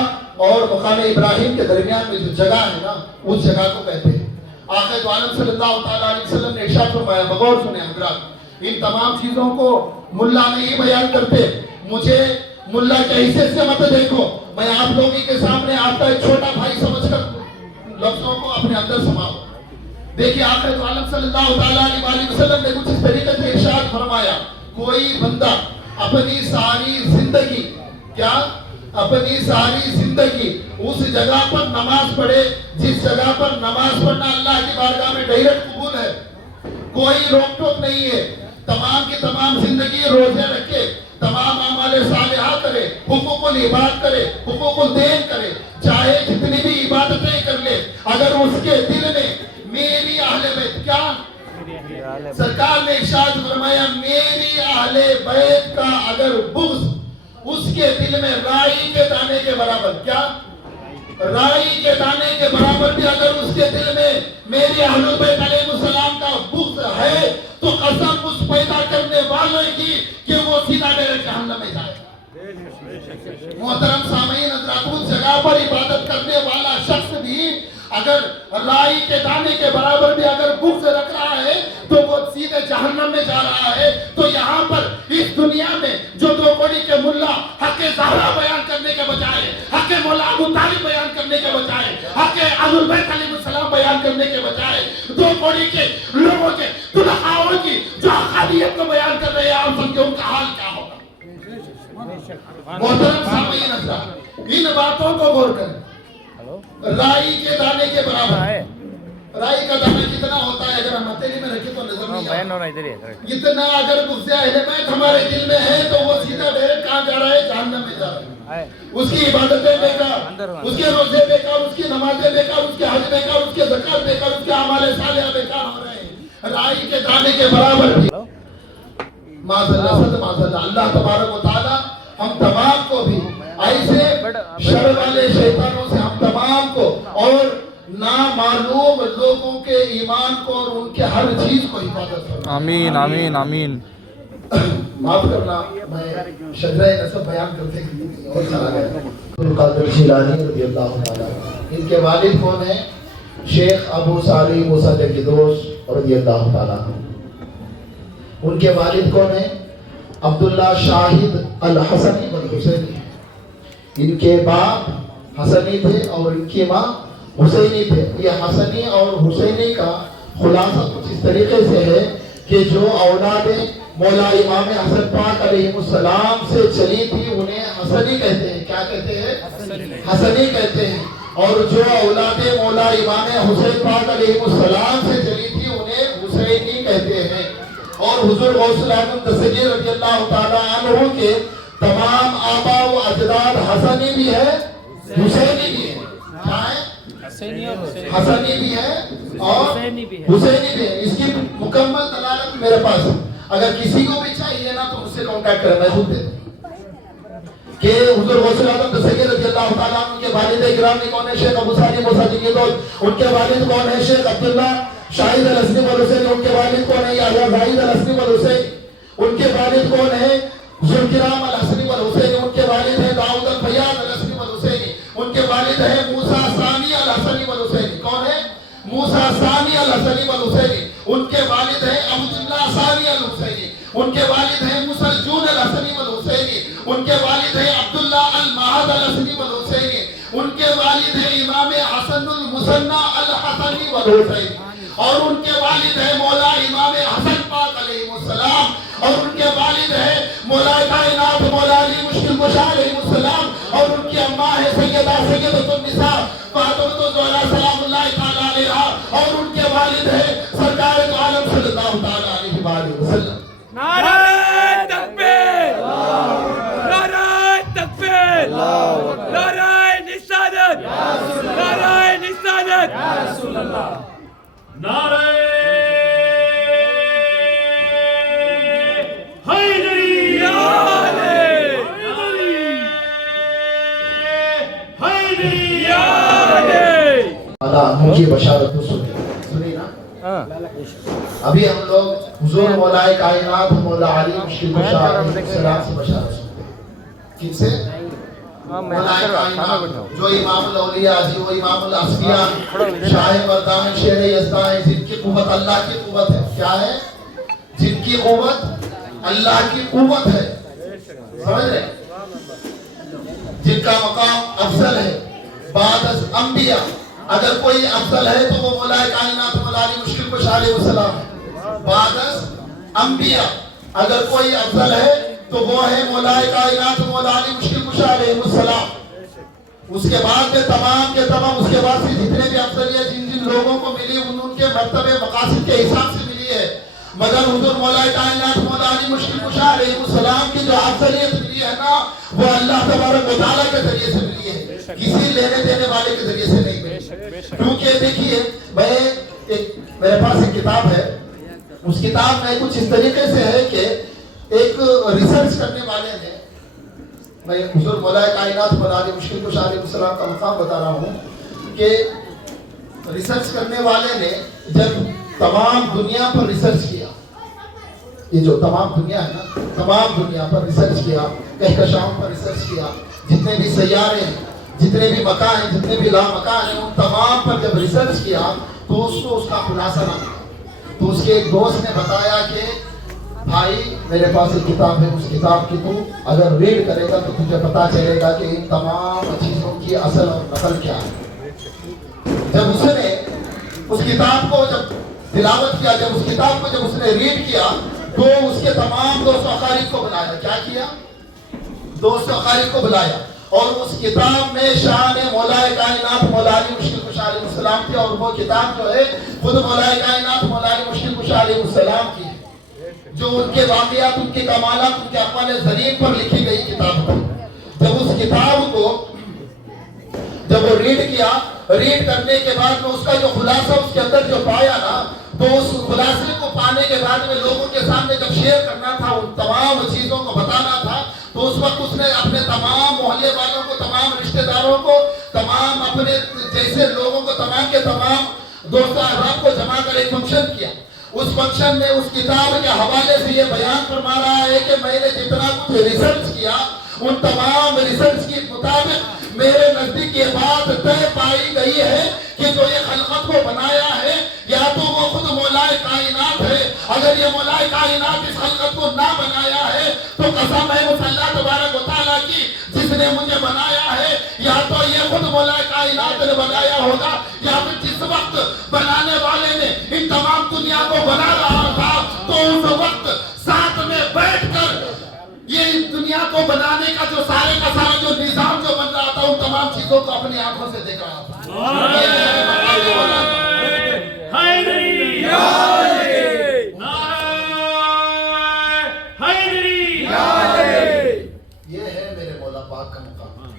اور مقام ابراہیم کے درمیان میں جو جگہ ہے نا، اس جگہ کو کہتے ہیں۔ آقا تو عالم صلی اللہ علیہ وسلم نے ارشاد فرمایا، بغور سنیں حضرات، ان تمام چیزوں کو ملا نہیں بیان کرتے. مجھے ملا کی حیثیت سے مت دیکھو. میں آپ لوگوں کے سامنے آپ کا ایک چھوٹا بھائی سمجھ کر لفظوں کو اپنے اندر سماؤ. دیکھیے آخر تو عالم صلی اللہ تعالیٰ علیہ وسلم نے کچھ اس طریقے سے ارشاد فرمایا, کوئی بندہ اپنی ساری زندگی اپنی ساری زندگی اس جگہ پر نماز پڑھے جس جگہ پر نماز پڑھنا اللہ کی بارگاہ میں ڈائریکٹ قبول ہے, کوئی روک ٹوک نہیں ہے, تمام کی تمام زندگی روزے رکھے, تمام اعمال صالحہ کرے, حقوق العباد کرے, حقوق الدین کرے, چاہے جتنی بھی عبادتیں کر لے, اگر اس کے دل میں میری اہل بیت کیا سرکار نے ارشاد فرمایا, میری اہل بیت کا اگر بغض اس کے دل میں رائی کے دانے کے برابر, رائی کے دانے کے برابر بھی اگر اس کے دل میں میری اہل بیت علیہ السلام کا بغض ہے, تو قسم اس پیدا کرنے والے کی کہ وہ سیدھا ڈائریکٹ جہنم میں جائے. محترم سامعین حضرات, اس جگہ پر عبادت کرنے والا شخص بھی اگر رائی کے دانے کے برابر بھی اگر بغض رکھ رہا ہے تو وہ سیدھے جہنم میں جا رہا ہے. تو یہاں پر اس دنیا میں جو دو کوڑی کے ملا حق زہرا بیان کرنے کے بجائے, حق مولا ابو طالب بیان کرنے کے بجائے, حق اہل بیت علیہ السلام بیان کرنے کے بجائے, دو کوڑی کے لوگوں کے طلحاؤں کی جو حقانیت کو بیان کر رہے ہیں, آپ سمجھے ان کا حال کیا ہوگا. محترم سامعین حضرات, ان باتوں کو غور کریں. رائی کے دانے کے برابر, رائی کا دانہ کتنا ہوتا ہے اگر ہم ہتھیلی میں رکھیں تو نظر نہیں آتا. اتنا اگر غصہ اہل بیت ہمارے دل میں ہے تو وہ سیدھا ڈائریکٹ کہاں جا رہا ہے, جہنم میں جا رہا ہے. اس کی عبادتیں بیکار, اس کے روزے بیکار, اس کی نمازیں بیکار, اس کے حج بیکار, اس کے زکات بیکار, اس کے اعمال صالحہ بیکار ہو رہے ہیں. رائی کے دانے کے برابر بھی معاذ اللہ اللہ تبارک و تعالی ہم تمام کو بھی ایسے شر والے شیطانوں سے ہم تمام کو اور نامعلوم لوگوں کے ایمان کو اور ان کے ہر چیز کو حفاظت فرمائے. آمین آمین آمین. معاف کرنا, میں شجرہ نسب بیان کرتے کہ اور چلا گیا. عبدالقادر جیلانی رضی اللہ تعالیٰ, ان کے والد کون ہیں؟ شیخ ابو صالح موسیٰ جگدوش رضی اللہ تعالیٰ. ان کے والد کون ہیں؟ عبداللہ شاہد الحسنی والحسینی. ان کے باپ حسنی تھے اور ان کی ماں حسینی تھے. یہ حسنی اور حسینی کا خلاصہ کچھ اس طریقے سے ہے کہ جو اولادیں مولا امام حسن پاک علیہ السلام سے چلی تھی انہیں حسنی کہتے ہیں. کیا کہتے ہیں؟ حسنی کہتے ہیں. اور جو اولادیں مولا امام حسین پاک علیہ السلام سے چلی تھی انہیں حسینی کہتے ہیں. اور حضور غوث الاعظم دستگیر رضی اللہ تعالیٰ عنہ کے تمام آبا و اجداد حسنی بھی ہے, حسینی بھی ہے. کیا ہے؟ حسنی بھی ہے اور حسینی بھی ہے. اس کی مکمل دلالت میرے پاس ہے. اگر کسی کو بھی چاہیے نا تو مجھ سے کانٹیکٹ کریں, میں خود دیتا ہوں. کہ حضور غوث الاعظم دستگیر رضی اللہ تعالیٰ عنہ کے والد گرامی کون ہے؟ شیخ ابو صالح موسیٰ جگدوش. ان کے والد کون ہے؟ شیخ عبداللہ شاہد الحسنی والحسین. ان کے والد کون ہے؟ یحییٰ زاہد الحسنی والحسین. ان کے والد کون ہے؟ ذوالکرام الحسنی والحسین. ان کے والد ہیں داؤد الفیاض الحسنی والحسینی. ان کے والد ہیں موسیٰ ثانی الحسنی والحسینی. کون ہے؟ موسیٰ ثانی الحسنی والحسینی. ان کے والد ہیں عبداللہ ثانی الحسینی. ان کے والد ہیں موسیٰ الجون الحسنی والحسینی. ان کے والد ہیں عبداللہ المہد الحسنی والحسینی. ان کے والد ہیں امام حسن المثنی الحسنی والحسینی. اور ان کے والد ہیں مولا امام حسن پاک علیہ السلام. اور ان کے والد ہیں مولا کائنات مولا علی مشکل کشا علیہ السلام. اور ان کی اماں ہے سیدہ سیدۃ النساء فاطمہ الزہرا سلام اللہ تعالی علیہا. اور ان کے والد ہیں سرکار دو عالم صلی اللہ تعالی علیہ وآلہ وسلم. نعرہ تکبیر, نعرہ تکبیر, نعرہ رسالت, نعرہ رسالت, نعرہ حیدری, حیدری, مجھے بشارت تو سنی نا. ابھی ہم لوگ حضور مولا کائنات مولا علی مشکل کشا علیہ السلام سے بشارت سنتے ہیں. کن سے؟ مولا کائنات جو امام الاولیاء جی, وہ امام الاسفیاء, شاہ مردان, شیر یزدان, جن کی قوت اللہ کی قوت ہے. کیا ہے؟ جن کی کی قوت اللہ کی قوت ہے. سمجھ رہے؟ جن کا مقام افضل ہے بعد از انبیاء، اگر کوئی افضل ہے تو وہ مولا کائنات مولا علی مشکل کشا علیہ السلام ہے. بعد از انبیاء اگر کوئی افضل ہے تو وہ ہے مولا کائنات مولا علی مشکل کشا علیہ السلام. اس کے بعد میں تمام کے تمام اس کے بعد سے جتنے بھی افضلیت جن جن لوگوں کو ملی ان کے مرتبے مقاصد کے حساب سے ملی ہے، مگر حضور مولا کائنات مولا علی مشکل کشا علیہ السلام کی جو افضلیت ملی ہے نا وہ اللہ تبارک و تعالیٰ کے ذریعے سے ملی ہے، کسی لینے دینے والے کے ذریعے سے نہیں ملی. کیونکہ دیکھیے میرے پاس ایک کتاب ہے، اس کتاب میں کچھ اس طریقے سے ہے کہ ایک ریسرچ کرنے والے نے، میں حضور مولا کائنات مولا علی مشکل کشا علیہ السلام کا مقام بتا رہا ہوں کہ ریسرچ کرنے والے نے جب تمام دنیا پر ریسرچ کیا، یہ جو تمام دنیا ہے نا تمام دنیا پر ریسرچ کیا، کہکشاؤں پر ریسرچ کیا، جتنے بھی سیارے ہیں، جتنے بھی مکان ہیں، جتنے بھی لامکان ہیں، ان تمام پر جب ریسرچ کیا تو اس کو اس کا خلاصہ نہ ملا. تو اس کے ایک دوست نے بتایا کہ بھائی میرے پاس ایک کتاب ہے، اس کتاب کی تو اگر ریڈ کرے گا تو تجھے پتا چلے گا کہ ان تمام چیزوں کی اصل اور نقل کیا ہے. جب اس نے اس کتاب کو جب تلاوت کیا، جب اس کتاب کو جب اس نے ریڈ کیا تو اس کے تمام دوست و اقارب کو بلایا. کیا کیا؟ دوست و اقارب کو بلایا اور اس کتاب میں شان مولا کائنات مولا علی مشکل کشا علیہ السلام تھی، اور وہ کتاب جو ہے خود مولا کائنات مولا علی مشکل کشا علیہ السلام کی ہے، جو ان کے واقعات، ان کے کمالات، ان کے اقوال زرین پر لکھی گئی کتاب تھی. جب اس کتاب کو جب وہ ریڈ کیا، ریڈ کرنے کے بعد میں اس کا جو خلاصہ اس کے اندر جو پایا نا، تو اس خلاصے کو پانے کے بعد میں لوگوں کے سامنے جب شیئر کرنا تھا، ان تمام چیزوں کو بتانا تھا، تو اس وقت اس نے اپنے تمام محلے والوں کو، تمام رشتہ داروں کو، تمام اپنے جیسے لوگوں کو، تمام کے تمام دوست احباب کو جمع کر ایک فنکشن کیا. اس فنکشن میں اس کتاب کے حوالے سے یہ بیان فرما رہا ہے کہ میں نے جتنا کچھ ریسرچ کیا ان تمام ریسرچ کے مطابق میرے نزدیک یہ بات طے پائی گئی ہے کہ جو یہ خلقت کو بنایا ہے یا تو وہ خود مولا کائنات ہے. اگر یہ مولا کائنات اس خلقت کو نہ بنایا ہے تو قسم ہے اس اللہ تبارک و تعالیٰ کی جس نے مجھے بنایا ہے، یا تو یہ خود مولا کائنات نے بنایا ہوگا، یا پھر جس وقت بنانے والے نے ان تمام دنیا کو بنا رہا تھا تو اس وقت ساتھ میں بیٹھ کر یہ دنیا کو بنانے کا جو سارے کا سارا جو نظام جو بن رہا تھا ان تمام چیزوں کو اپنی آنکھوں سے دیکھ رہا تھا. یہ ہے میرے مولا پاک کا مقام.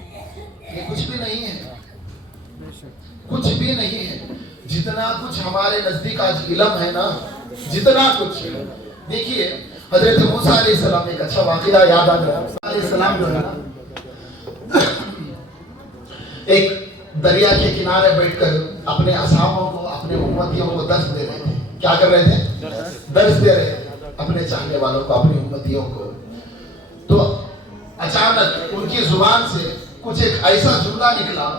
یہ کچھ بھی نہیں ہے، کچھ بھی نہیں ہے. جتنا کچھ ہمارے نزدیک آج علم ہے نا، جتنا کچھ دیکھیے حضرت موسیٰ علیہ السلام ایک اچھا واقعہ یاد آ گیا. موسیٰ علیہ السلام جو ہے نا ایک دریا کے کنارے بیٹھ کر اپنے اصحابوں کو، اپنے امتیوں کو درس دے رہے تھے. کیا کر رہے تھے؟ درس دے رہے تھے اپنے چاہنے والوں کو، اپنی امتیوں کو. تو اچانک ان کی زبان سے کچھ ایک ایسا جملہ نکلا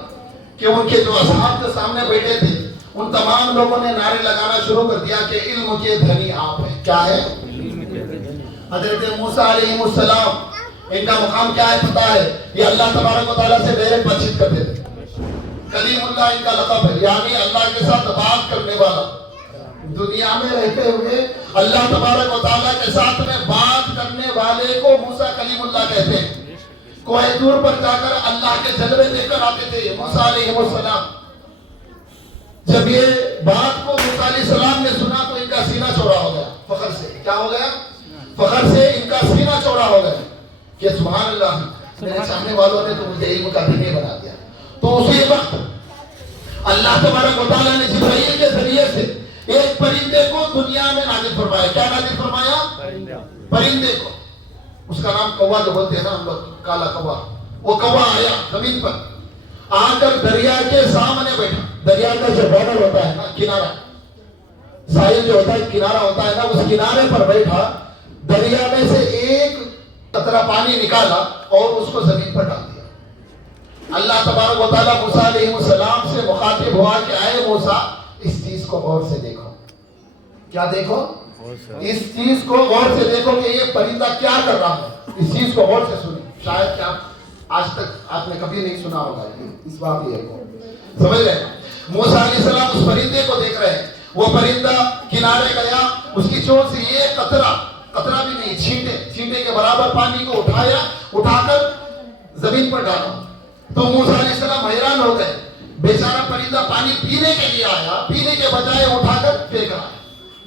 کہ ان کے جو اصحاب جو سامنے بیٹھے تھے ان تمام لوگوں نے نعرے لگانا شروع کر دیا کہ علم کے دھنی آپ ہیں. کیا ہے؟ حضرت موسیٰ علیہ السلام ان کا مقام کیا ہے پتہ ہے؟ یہ اللہ تبارک و تعالیٰ سے ڈائریکٹ بات چیت کرتے تھے. کلیم اللہ ان کا لقب ہے، یعنی اللہ کے ساتھ بات کرنے والا. دنیا میں رہتے ہوئے اللہ تبارک و تعالیٰ کے ساتھ میں بات کرنے والے کو موسیٰ کلیم اللہ کہتے ہیں. کوہ طور پر جا کر اللہ کے جلوے دیکھ کر آتے تھے موسیٰ علیہ السلام. جب یہ بات کو موسیٰ علیہ السلام نے سنا تو ان کا سینہ چوڑا ہو گیا فخر سے. کیا ہو گیا؟ فخر سے ان کا سینہ چوڑا ہو گیا کہ سبحان اللہ، میرے چاہنے والوں نے تو مجھے علم کا دھنی بنا دیا. تو اسی وقت اللہ تبارک و تعالیٰ نے جبرائیل کے ذریعے سے ایک پرندے کو دنیا میں نازل فرمایا. کیا نازل فرمایا؟ پرندے کو. اس کا نام کوا جو بولتے ہیں نا ہم لوگ، کالا کوا. وہ کوا آیا زمین پر، آ کر دریا کے سامنے بیٹھا. دریا کا جو بارڈر ہوتا ہے نا، کنارہ، ساحل جو ہوتا ہے کنارہ ہوتا ہے نا، اس کنارے پر بیٹھا. دریا میں سے ایک قطرہ پانی نکالا اور اس کو زمین پر ڈال دیا. اللہ تبارک و تعالیٰ موسیٰ علیہ السلام سے مخاطب ہوا کہ اے موسیٰ اس چیز کو غور سے دیکھو. کیا دیکھو؟ اس چیز کو غور سے دیکھو کہ یہ پرندہ کیا کر رہا ہے، اس چیز کو غور سے سنیں. شاید کہ آپ آج تک آپ نے کبھی نہیں سنا ہوگا اس واقعے کو. سمجھ رہے؟ موسیٰ علیہ السلام اس پرندے کو دیکھ رہے ہیں. وہ پرندہ کنارے گیا، اس کی چونچ سے یہ قطرہ بھی نہیں، چھینٹے کے برابر پانی کو اٹھا کر زمین پر ڈالا. تو موسیٰ علیہ السلام حیران ہو گئے. بیچارہ پرندہ پانی پینے کے لیے آیا، پینے کے بجائے اٹھا کر پھینک رہا ہے.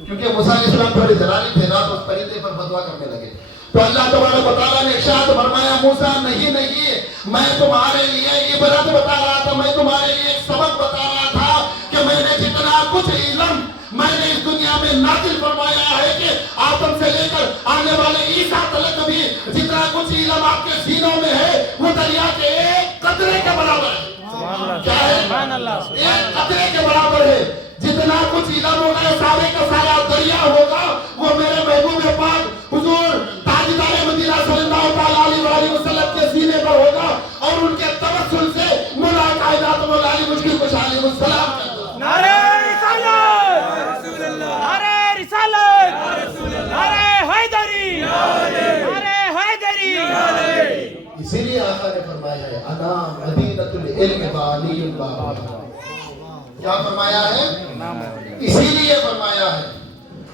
کیونکہ موسیٰ علیہ السلام تھوڑے جلالی تھے نا، تو اس پرندے پر بدوا کرنے لگے. تو اللہ تبارک و تعالیٰ نے ارشاد فرمایا، موسیٰ نہیں میں تمہارے لیے عبرت بتا رہا تھا، میں تمہارے لیے ایک سبق بتا رہا تھا کہ میں نے جتنا کچھ علم میں نے اس دنیا میں نازل فرمایا ہے کہ آدم سے لے کر آنے والے عیسیٰ تک بھی جتنا کچھ علم آپ کے سینوں میں ہے وہ دریا کے ایک قطرے کے برابر ہے. کیا ہے؟ ایک قطرے کے برابر ہے. جتنا کچھ علم ہوگا سارے کا سارا دریا ہوگا وہ میرے محبوب پاک حضور تاجدار مدینہ صلی اللہ علیہ وسلم کے سینے پر ہوگا، اور ان کے تبسم سے مولا کائنات مولا علی مشکل کشا علیہ السلام کا نعرہ رسالت، نعرہ رسالت، نعرہ حیدری، نعرہ حیدری. اسی لیے آقا نے فرمایا ہے انا مدینۃ العلم و علی اللہ. کیا فرمایا ہے؟ اسی لیے فرمایا ہے.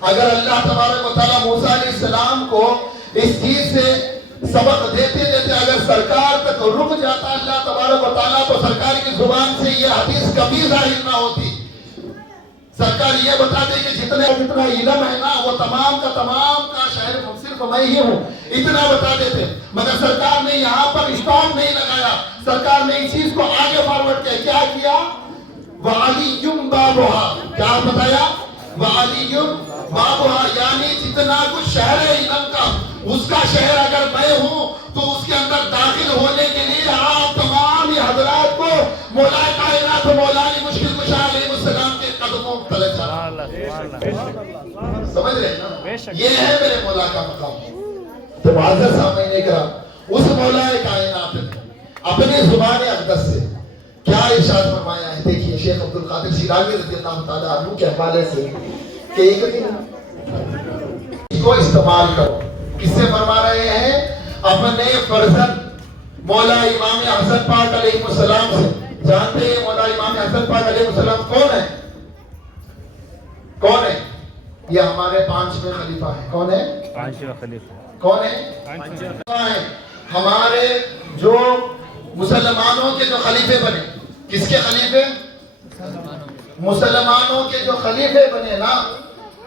اگر اللہ تبارک و تعالیٰ موسیٰ علیہ السلام کو اس چیز سے سبق دیتے اگر سرکار تک رک جاتا اللہ تبارک و تعالیٰ، تو سرکار کی زبان سے یہ حدیث کبھی ظاہر نہ ہوتی. سرکار یہ بتا دے کہ جتنا علم ہے نا وہ تمام کا شہر صرف میں ہی ہوں، اتنا بتا دیتے. مگر سرکار نے یہاں پر اسٹاپ نہیں لگایا. سرکار نے اس چیز کو آگے فارورڈ کیا کیا؟ وَعَلِيٌّ بَابُهَا. کیا بتایا؟ وَعَلِيٌّ بَابُهَا، یعنی جتنا کچھ شہر علم کا اس کا شہر اگر میں ہوں تو اس کے اندر داخل ہونے کے لیے آپ تمام حضرات کو مولا کائنات مولا علی مشکل کشا علیہ السلام کے قدموں تلے جانا. سمجھ رہے نا؟ یہ ہے میرے مولا کا مقام. تو معزز سامعین اکرام، اس مولا کائنات نے اپنی زبان اقدس سے کیا ارشاد فرمایا ہے؟ دیکھیے شیخ عبد القادر شیرازی رضی اللہ تعالیٰ عنہ کے حوالے سے کہ ایک دن کو استعمال کرو. کس سے فرما رہے ہیں؟ اپنے فرزند مولا امام حسن پاک علیہ السلام سے. جانتے ہیں مولا امام حسن پاک علیہ السلام کون ہے؟ کون ہے؟ یہ ہمارے 5ویں خلیفہ ہیں. کون ہے؟ 5واں خلیفہ. کون ہے؟ ہمارے جو مسلمانوں کے جو خلیفے بنے. کس کے خلیفے؟ مسلمانوں کے جو خلیفے بنے نا،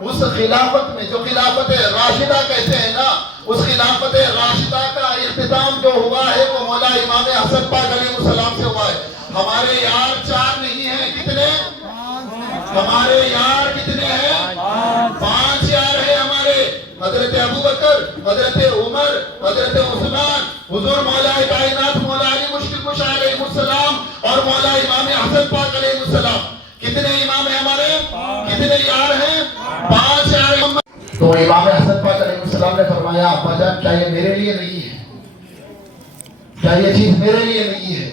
اس خلافت میں جو خلافت راشدہ کہتے ہیں نا، اس خلافت راشدہ کا اختتام جو ہوا ہے وہ مولا امام حسن پاک علیہ السلام سے ہوا ہے. ہمارے یار 4 نہیں ہیں. کتنے؟ ہمارے یار کتنے ہیں؟ 5 یار ہیں ہمارے. حضرت ابوبکر، حضرت عمر، حضرت عثمان، حضور مولا کائنات مولا علی مشکل کشا علیہ السلام اور مولا امام حسن پاک علیہ السلام. کتنے امام ہیں ہمارے؟ کتنے یار ہیں؟ 5 یار ہیں. تو امام حسن پاک علیہ السلام نے فرمایا ابا جان کیا یہ میرے لیے نہیں ہے؟ کیا یہ چیز میرے لیے نہیں ہے؟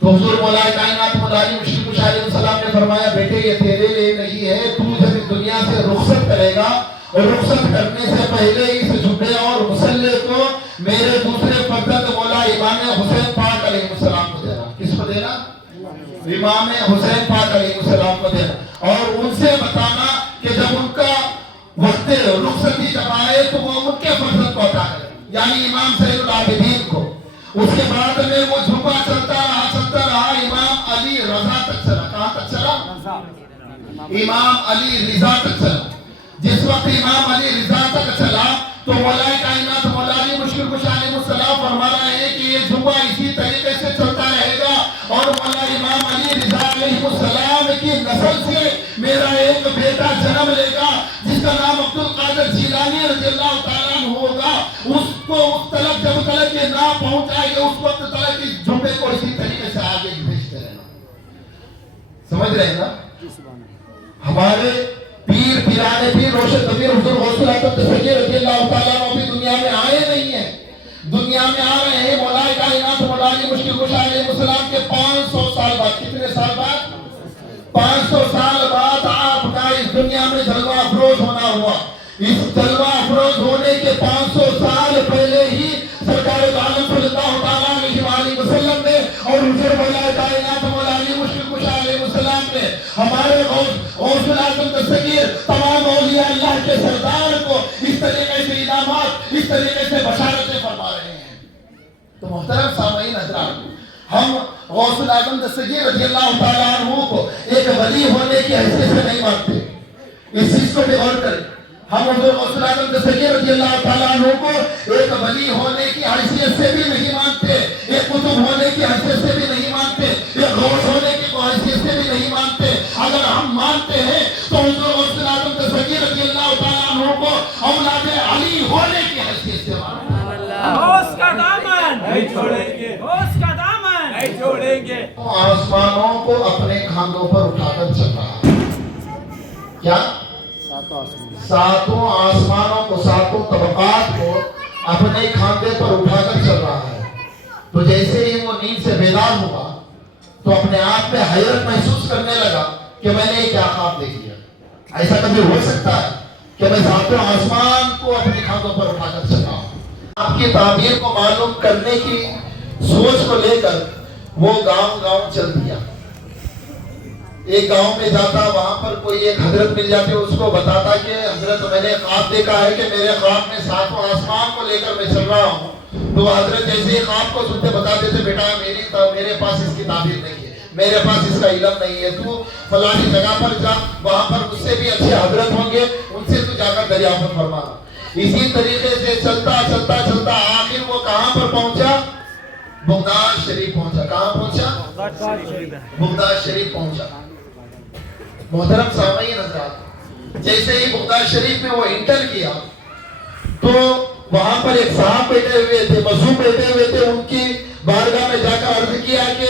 تو حضور مولا کائنات مولا علی مشکل کشا علیہ السلام نے فرمایا بیٹے یہ تیرے لیے نہیں ہے. تو جب اس دنیا سے رخصت کرے گا اور رخصت کرنے سے پہلے اس جھنڈے اور مسلح کو میرے دوسرے فرزند مولا امام حسین پاک علیہ السلام کو دینا. کس کو دینا؟ امام حسین پاک علیہ السلام کو دینا. اور ان سے بتانا کہ جب ان کا وقت رخصتی جب آئے تو وہ ان کے فرزند کو عطا کرے، یعنی امام سید العابدین کو. اس کے بعد میں وہ جھکا چلتا رہا امام علی رضا تک چلا. کہاں تک چلا؟ امام علی رضا تک چلا. جس وقت امام علی رضا تک چلا تو مولا کائنات مولا علی مشکل کشا علیہ السلام فرما رہے ہیں کہ یہ جھکا اسی طریقے سے چلتا رہے گا اور مولا امام علی رضا علیہ السلام کی نسل سے میرا ایک بیٹا جنم لے گا جس کا نام عبد القادر جیلانی رضی اللہ تعالیٰ عنہ ہوگا. اس کو اس طرف جب تک یہ نہ پہنچ جائے گا اس وقت تک اس جھکے کو اسی طریقے سے آگے بھیجتے رہنا. سمجھ رہے ہیں نا؟ ہمارے پیر پیرانے پیر روشن ضمیر حضور غوث الاعظم دستگیر رضی اللہ تعالیٰ عنہ بھی دنیا میں آئے نہیں ہیں. دنیا میں آ رہے ہیں مولا کائنات مولا علی مشکل کشا علیہ السلام کے 500 سال بعد. کتنے سال بعد؟ 500 سال بعد آپ کا اس دنیا میں جلوہ افروز ہونا ہمارے غوث الاعظم دستگیر تمام اولیاء اللہ کے سردار کو اس طریقے سے انعامات، اس طریقے سے بشارتیں فرما رہے ہیں۔ تو محترم سامعین حضرات، ہم غوث الاعظم دستگیر رضی اللہ تعالیٰ عنہ کو ایک ولی ہونے کی حیثیت سے نہیں مانتے، اس چیز کو بھی غور کریں۔ ہم حضور غوث الاعظم دستگیر رضی اللہ تعالیٰ عنہ کو ایک ولی ہونے کی حیثیت سے بھی نہیں مانتے، ایک قطب ہونے کی حیثیت سے بھی نہیں مانتے، ایک غوث ہونے کی حیثیت سے بھی نہیں مانتے۔ اگر ہم مانتے ہیں تو حضور غوث الاعظم دستگیر رضی اللہ تعالیٰ عنہ کو اولاد علی ہونے کی حیثیت سے مانتے ہیں۔ غوث کا دامن نہیں چھوڑیں گے، غوث کا دامن نہیں چھوڑیں گے۔ آسمانوں کو اپنے کھانوں پر اٹھا کر چل رہا ہے۔ کیا؟ ساتوں آسمانوں کو، ساتوں طبقات کو اپنے کھاندے پر اٹھا کر چل رہا ہے۔ تو جیسے ہی وہ نیند سے بیدار ہوا تو اپنے آپ میں حیرت محسوس کرنے لگا کہ میں نے کیا خواب دیکھ لیا۔ ایسا کبھی ہو سکتا ہے کہ میں ساتوں آسمان کو اپنے کھاندوں پر اٹھا کر چل رہا ہوں؟ آپ کی تعبیر کو معلوم کرنے کی سوچ کو لے کر وہ گاؤں چل دیا۔ ایک گاؤں میں جاتا، وہاں پر کوئی ایک حضرت مل جاتے، اس کو بتاتا کہ حضرت میں نے خواب دیکھا ہے کہ میرے خواب میں ساتوں آسمان کو لے کر میں چل رہا ہوں۔ تو حضرت جیسے ہی خواب کو سنتے بتا دیتے، بیٹا میرے پاس اس کی تعبیر نہیں ہے، میرے پاس اس کا علم نہیں ہے، تو فلانی جگہ پر جا، وہاں پر مجھ سے بھی اچھے حضرت ہوں گے، ان سے تو جا کر دریافت فرما۔ اسی طریقے سے چلتا چلتا چلتا آخر وہ کہاں پر پہنچا؟ بغداد شریف پہنچا۔ کہاں پہنچا؟ بغداد شریف پہنچا۔ محترم سامعین حضرات، جیسے ہی بغداد شریف میں وہ انٹر کیا تو وہاں پر ایک صاحب بیٹھے ہوئے تھے، مظلوم بیٹھے ہوئے تھے، ان کی بارگاہ میں جا کر عرض کیا کہ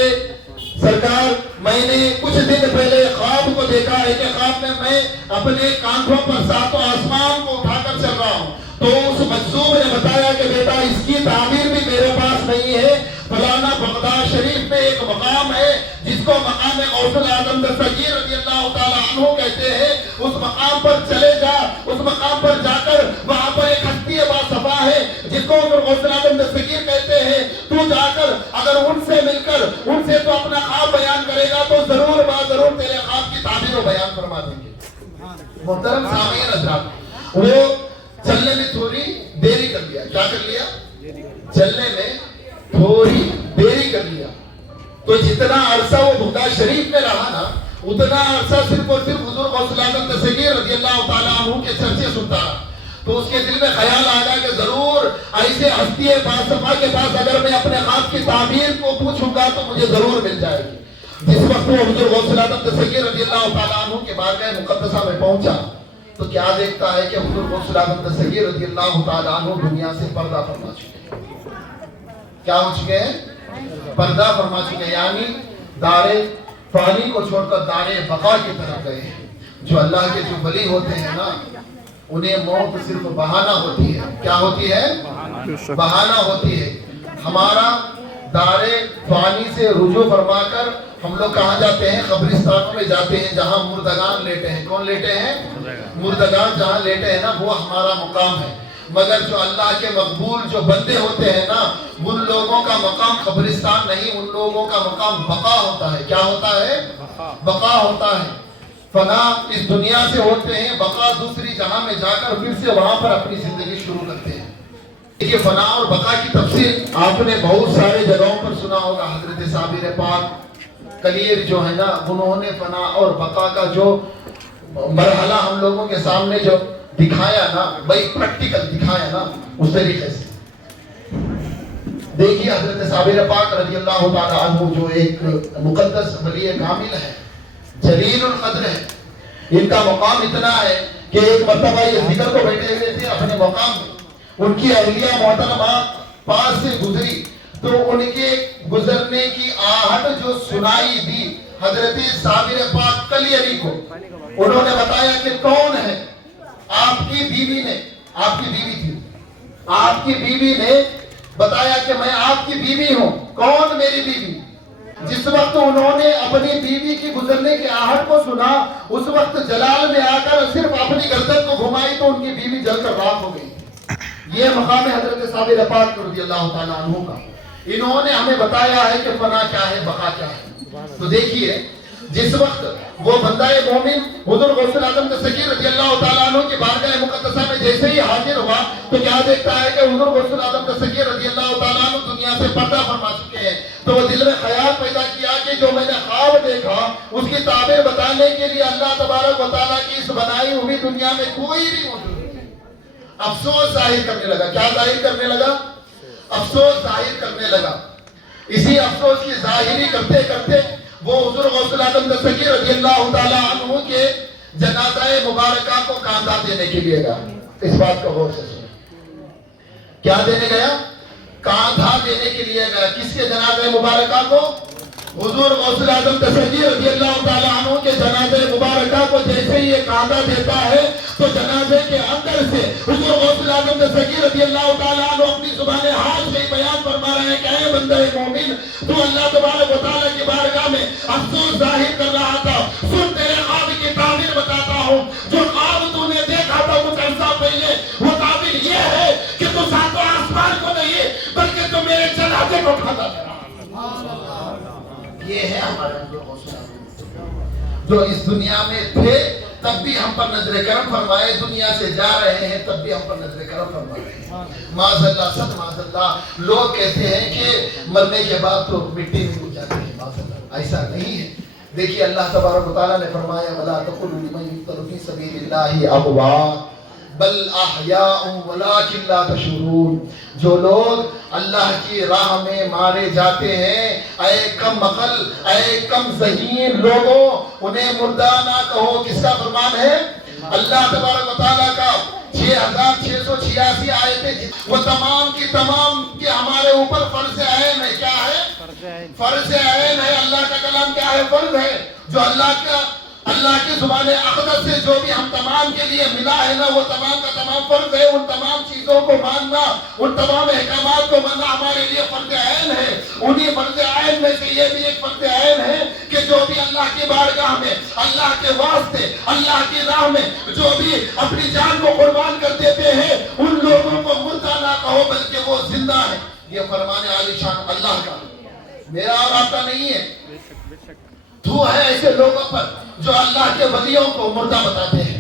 سرکار، میں نے کچھ دن پہلے خواب کو دیکھا ہے کہ خواب میں اپنے کاندھوں پر ساتوں آسمان کو اٹھا کر چل رہا ہوں۔ تو اس مجذوب نے بتایا کہ بیٹا اس کی تعبیر بھی میرے پاس نہیں ہے، فلانا بغداد شریف میں ایک مقام ہے جس کو مقام غوث الاعظم دستگیر رضی اللہ تعالیٰ عنہ کہتے ہیں، اس مقام پر چلے جا، اس مقام پر جا کر وہاں پر ایک ہستی باصفا ہے جس کو غوث الاعظم دستگیر کہتے ہیں، تو جا کر اگر ان سے مل کر ان سے تو اپنا خواب بیان کرے گا تو ضرور ضرور تیرے خواب کی تعبیر و بیان فرما دیں گے۔ محترم سامعین حضرات، وہ چلنے میں تھوڑی دیری کر لیا۔ کیا کر لیا؟ چلنے میں تھوڑی دیری کر لیا۔ تو جتنا عرصہ وہ بغداد شریف میں رہا نا، اتنا عرصہ صرف اور صرف حضور غوث الاعظم دستگیر رضی اللہ تعالیٰ عنہ کے چرچے سنتا رہا۔ تو اس کے دل میں خیال آیا کہ ضرور ایسے ہستی باصفا کے پاس اگر میں اپنے خواب کی تعبیر کو پوچھوں گا تو مجھے ضرور مل جائے گی۔ جس وقت وہ حضور غوث الاعظم دستگیر رضی اللہ تعالیٰ عنہ کے بارگاہ مقدسہ میں پہنچا تو کیا دیکھتا ہے کہ حضور غوث الاعظم دستگیر رضی اللہ تعالیٰ عنہ دنیا سے پردہ فرما چکے ہیں۔ کیا ہو چکے ہیں؟ پردہ فرما چکے ہیں، یعنی دار فانی کو چھوڑ کر دار بقا کی طرف گئے ہیں۔ جو اللہ کے جو ولی ہوتے ہیں نا، انہیں موت صرف بہانہ ہوتی ہے۔ کیا ہوتی ہے؟ بہانہ ہوتی ہے۔ ہمارا دار فانی سے رجوع فرما کر ہم لوگ کہاں جاتے ہیں؟ قبرستانوں میں جاتے ہیں جہاں مردگان لیٹے ہیں۔ کون لیٹے ہیں؟ مردگان جہاں لیٹے ہیں نا، وہ ہمارا مقام ہے۔ مگر جو اللہ کے مقبول جو بندے ہوتے ہیں نا، ان لوگوں کا مقام قبرستان نہیں، ان لوگوں کا مقام بقا ہوتا ہے۔ کیا ہوتا ہے؟ بقا ہوتا ہے۔ فنا اس دنیا سے ہوتے ہیں، بقا دوسری جہاں میں جا کر پھر سے وہاں پر اپنی زندگی شروع کرتے ہیں۔ دیکھیے، فنا اور بقا کی تفصیل آپ نے بہت سارے جگہوں پر سنا ہوگا۔ حضرت صابر پاک کلیر جو ہے نا، انہوں نے فنا اور بقا کا جو مرحلہ ہم لوگوں کے سامنے جو دکھایا نا، بھائی پریکٹیکل دکھایا نا، اس طریقے سے دیکھیے حضرت صابر پاک رضی اللہ تعالیٰ عنہ جو ایک مقدس ولی کامل ہے، جلیل القدر ہے، ان کا مقام اتنا ہے کہ ایک مرتبہ یہ ذکر کو بیٹھے ہوئے تھے اپنے مقام میں، ان کی اہلیہ محترمہ پاس سے گزری تو ان کے گزرنے کی آہٹ جو سنائی دی حضرت صابر پاک کلیری کو، انہوں نے بتایا کہ کون ہے؟ آپ کی بیوی نے، آپ کی بیوی تھی، آپ کی بیوی نے بتایا کہ میں آپ کی بیوی ہوں۔ کون میری بیوی؟ جس وقت انہوں نے اپنی بیوی کی گزرنے کی آہٹ کو سنا، اس وقت جلال میں آ کر صرف اپنی گردن کو گھمائی تو ان کی بیوی جل کر راکھ ہو گئی۔ یہ مقام ہے حضرت صابر پاک رضی اللہ تعالیٰ عنہ کا۔ انہوں نے ہمیں بتایا ہے کہ فنا کیا ہے، بقا کیا ہے۔ تو دیکھیے، جس وقت وہ بندہ مومن حضور غوث اعظم دستگیر رضی اللہ تعالیٰ عنہ کی بارگاہ مقدسہ میں جیسے ہی حاضر ہوا تو کیا دیکھتا ہے کہ حضور غوث اعظم دستگیر رضی اللہ تعالیٰ عنہ دنیا سے پردہ فرما چکے ہیں. تو وہ دل میں خیال پیدا کیا کہ جو میں نے خواب دیکھا اس کی تعبیر بتانے کے لیے اللہ تبارک و تعالیٰ کی اس بنائی ہوئی دنیا میں کوئی بھی موجود نہیں. افسوس ظاہر کرنے لگا. کیا ظاہر کرنے لگا؟ افسوس ظاہر کرنے لگا. اسی افسوس کی ظاہری کرتے کرتے وہ حضور غوث اعظم دستگیر رضی اللہ تعالیٰ عنہ کے جنازہ مبارکہ کو کاندھا دینے کے لیے گیا. اس بات کو غور سے سنیں. کیا دینے گیا؟ کاندھا دینے کے لیے گیا. کس کے جنازہ مبارکہ کو؟ حضور غوث اعظم دستگیر رضی اللہ تعالیٰ عنہ کے جنازہ مبارکہ کو جیسے ہی یہ کاندھا دیتا ہے تو جنازے کے اندر سے حضور غوث اعظم دستگیر رضی اللہ تعالیٰ عنہ اپنی زبان حال سے بیان فرما رہے ہیں کہ اے بندہ مومن تو اللہ تبارک و تعالیٰ کی بارگاہ میں افسوس ظاہر کر رہا تھا. سن تیرے خواب کی تعبیر بتاتا ہوں. جو خواب تو نے دیکھا تھا کچھ عرصہ پہلے وہ تعبیر یہ ہے کہ تو ساتوں آسمان کو نہیں بلکہ تو میرے جنازے کو اٹھاتا تھا. یہ ہے ہمارے حضور غوث اعظم جو اس دنیا میں تھے تب بھی ہم پر نظر کرم فرمائے, دنیا سے جا رہے ہیں تب بھی ہم پر نظر کرم فرمائے. معاذ اللہ سد معاذ اللہ. لوگ کہتے ہیں کہ مرنے کے بعد تو مٹی میں ڈوب جاتے ہیں. معاذ اللہ ایسا نہیں ہے. دیکھیے اللہ تبارک و تعالیٰ نے فرمایا وَلَا تَقُولُوا لِمَن يُقْتَلُ فِي سَبِيلِ اللَّهِ أَمْوَاتٌ بل احیاء ولکن لا تشعرون. جو لوگ اللہ کی راہ میں مارے جاتے ہیں اے کم عقل اے کم ذہین لوگوں انہیں مردہ نہ کہو. کس کا فرمان ہے؟ اللہ تبارک و تعالیٰ کا. 6686 آیتیں وہ تمام کی تمام کہ ہمارے اوپر فرض عین ہے. کیا ہے؟ فرض عین ہے. اللہ کا کلام کیا ہے؟ فرض ہے. جو اللہ کی زبان اقدس سے جو بھی ہم تمام کے لیے ملا ہے نا وہ تمام کا تمام فرض ہے. ان تمام چیزوں کو ماننا ان تمام احکامات کو ماننا ہمارے لیے فرض عین ہے. انہی فرض عین میں سے یہ بھی ایک فرض عین ہے کہ جو بھی اللہ کی بارگاہ میں اللہ کے واسطے اللہ کی راہ میں جو بھی اپنی جان کو قربان کر دیتے ہیں ان لوگوں کو مردہ نہ کہو بلکہ وہ زندہ ہے. یہ فرمان عالی شان اللہ کا, میرا اور آپ کا نہیں ہے. تو ہے ایسے لوگوں پر جو اللہ کے ولیوں کو مردہ بتاتے ہیں.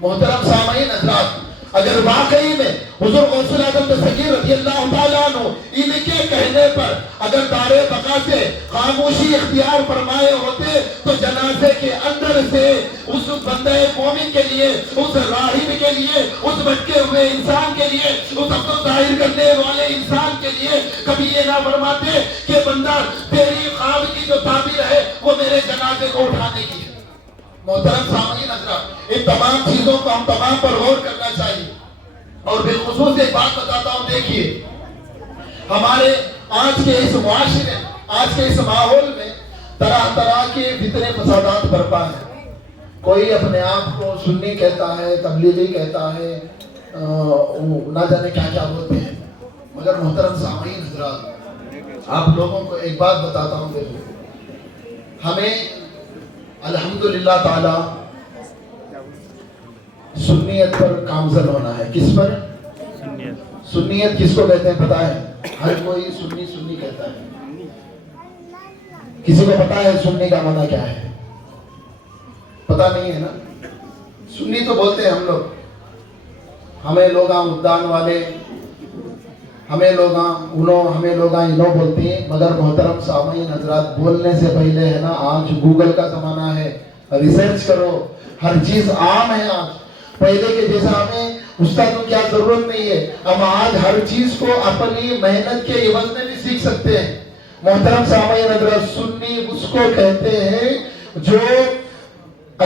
محترم سامعین حضرات, اگر واقعی میں حضور غوث اعظم دستگیر رضی اللہ تعالیٰ عنہ ان کے کہنے پر اگر دار بقا سے خاموشی اختیار فرمائے ہوتے تو جنازے کے اندر سے اس بندہ مومن کے لیے اس راہب کے لیے اس بھٹکے ہوئے انسان کے لیے اس افسوس ظاہر کرنے والے انسان کے لیے کبھی یہ نہ فرماتے کہ بندہ تیری خواب کی جو تعبیر ہے وہ میرے جنازے کو اٹھانے کی ہے. محترم سامعین حضرات, ان تمام چیزوں کو ہم تمام پر غور کرنا چاہیے. اور بالخصوص ایک بات بتاتا ہوں, دیکھیے ہمارے آج کے اس معاشرے آج کے اس ماحول میں طرح طرح کے فتنے فسادات برپا ہیں. کوئی اپنے آپ کو سنی کہتا ہے, تبلیغی کہتا ہے, نہ جانے کیا کیا بولتے ہیں. مگر محترم سامعین حضرات, آپ لوگوں کو ایک بات بتاتا ہوں. دیکھو ہمیں الحمدللہ تعالی سنیت پر کامزن ہونا ہے. کس پر؟ سنیت کس کو کہتے ہیں پتہ ہے؟ ہر کوئی سنی سنی کہتا ہے. کسی کو پتہ ہے سنی کا معنی کیا ہے؟ پتہ نہیں ہے نا. سنی تو بولتے ہیں ہم لوگ, ہمیں لوگاں مدان والے, ہمیں لوگاں انہوں بولتے ہیں. مگر محترم سامعین حضرات, بولنے سے پہلے ہے نا آج گوگل کا زمانہ ہے, ریسرچ کرو, ہر چیز عام ہے. آج پہلے کے جیسا ہمیں استادوں کیا ضرورت نہیں ہے. ہم آج ہر چیز کو اپنی محنت کے عوض میں بھی سیکھ سکتے ہیں. محترم سامعین حضرات, سنی اس کو کہتے ہیں جو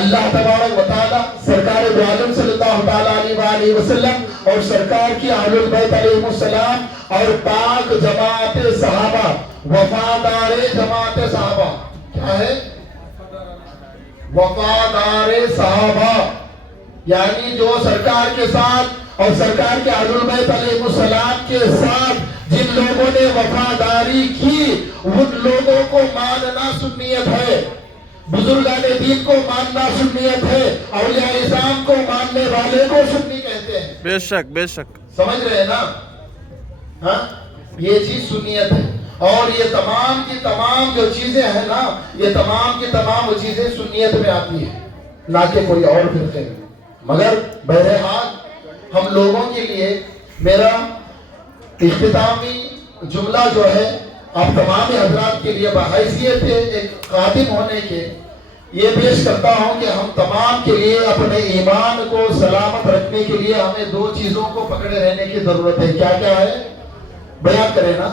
اللہ تبارک و تعالی سرکار دو عالم صلی اللہ تعالیٰ علیہ وسلم اور سرکار کی اہل البیت علیہ السلام اور پاک جماعت صحابہ, وفادار جماعت صحابہ. کیا ہے؟ وفادار صحابہ, یعنی جو سرکار کے ساتھ اور سرکار کے اہل البیت علیہ السلام کے ساتھ جن لوگوں نے وفاداری کی ان لوگوں کو ماننا سنیت ہے. بزرگان دین کو ماننا سنیت ہے. اولیاء اعظام کو ماننے والے کو سنی کہتے ہیں. بے شک بے شک. سمجھ رہے ہیں نا؟ ہاں, یہ چیز سنیت ہے. اور یہ تمام کی تمام جو چیزیں ہیں نا، یہ تمام کی تمام وہ چیزیں سنیت میں آتی ہیں، نہ کہ کوئی اور فرقے میں۔ مگر بہرحال ہم لوگوں کے لیے میرا اختتامی جملہ جو ہے آپ تمام حضرات کے لیے بحیثیت ایک خادم ہونے کے یہ پیش کرتا ہوں کہ ہم تمام کے لیے اپنے ایمان کو سلامت رکھنے کے لیے ہمیں دو چیزوں کو پکڑے رہنے کی ضرورت ہے۔ کیا کیا ہے؟ بیان کریں نا،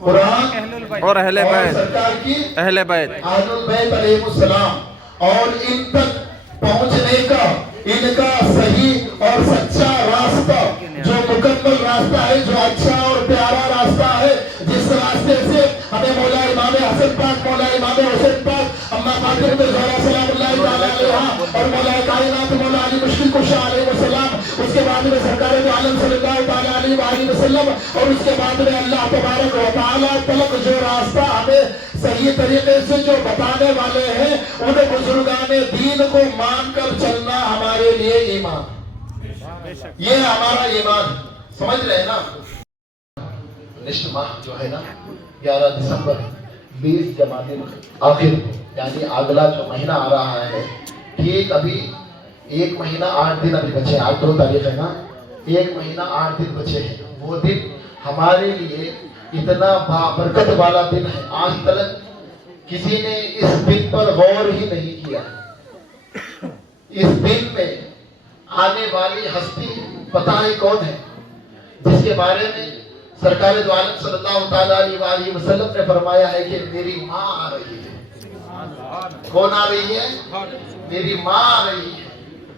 قرآن اور اہل بیت، سرکار کی اہل بیت، اہل البیت علیہ السلام، اور ان تک پہنچنے کا ان کا صحیح اور سچا راستہ، جو مکمل راستہ ہے، جو اچھا اور پیارا راستہ ہے، جس راستے سے ہمیں مولا امام حسن پاک، مولا امام حسین پاک، اما فاطمہ الزہرا سلام اللہ تعالی علیہا، اور مولا کائنات مولا علی مشکل کشا علیہ السلام، اس کے بعد میں سرکار دو عالم صلی اللہ تعالی علیہ وآلہ وسلم، اور اس کے بعد میں اللہ تبارک و تعالی تلک جو راستہ ہمیں صحیح طریقے سے جو بتانے والے ہیں، ان بزرگان دین کو مان کر چلنا ہمارے لیے ایمان، یہ ہمارا ایمان ہے۔ سمجھ رہے ہیں نا؟ نیکسٹ ماہ جو ہے نا 11 دسمبر 20 جمادی آخر کو، یعنی اگلا جو مہینہ آ رہا ہے، ٹھیک ابھی 1 مہینہ 8 دن ابھی بچے ہیں، آج 2 تاریخ ہے نا، 1 مہینہ 8 دن بچے ہیں۔ وہ دن ہمارے لیے اتنا بابرکت والا دن ہے، آج تک کسی نے اس دن پر غور ہی نہیں کیا۔ اس دن میں آنے والی ہستی پتہ ہے کون ہے؟ جس کے بارے میں سرکار دو عالم صلی اللہ تعالی علیہ وآلہ وسلم نے فرمایا ہے کہ میری ماں آ رہی ہے۔ کون آ رہی ہے؟ میری ماں آ رہی ہے،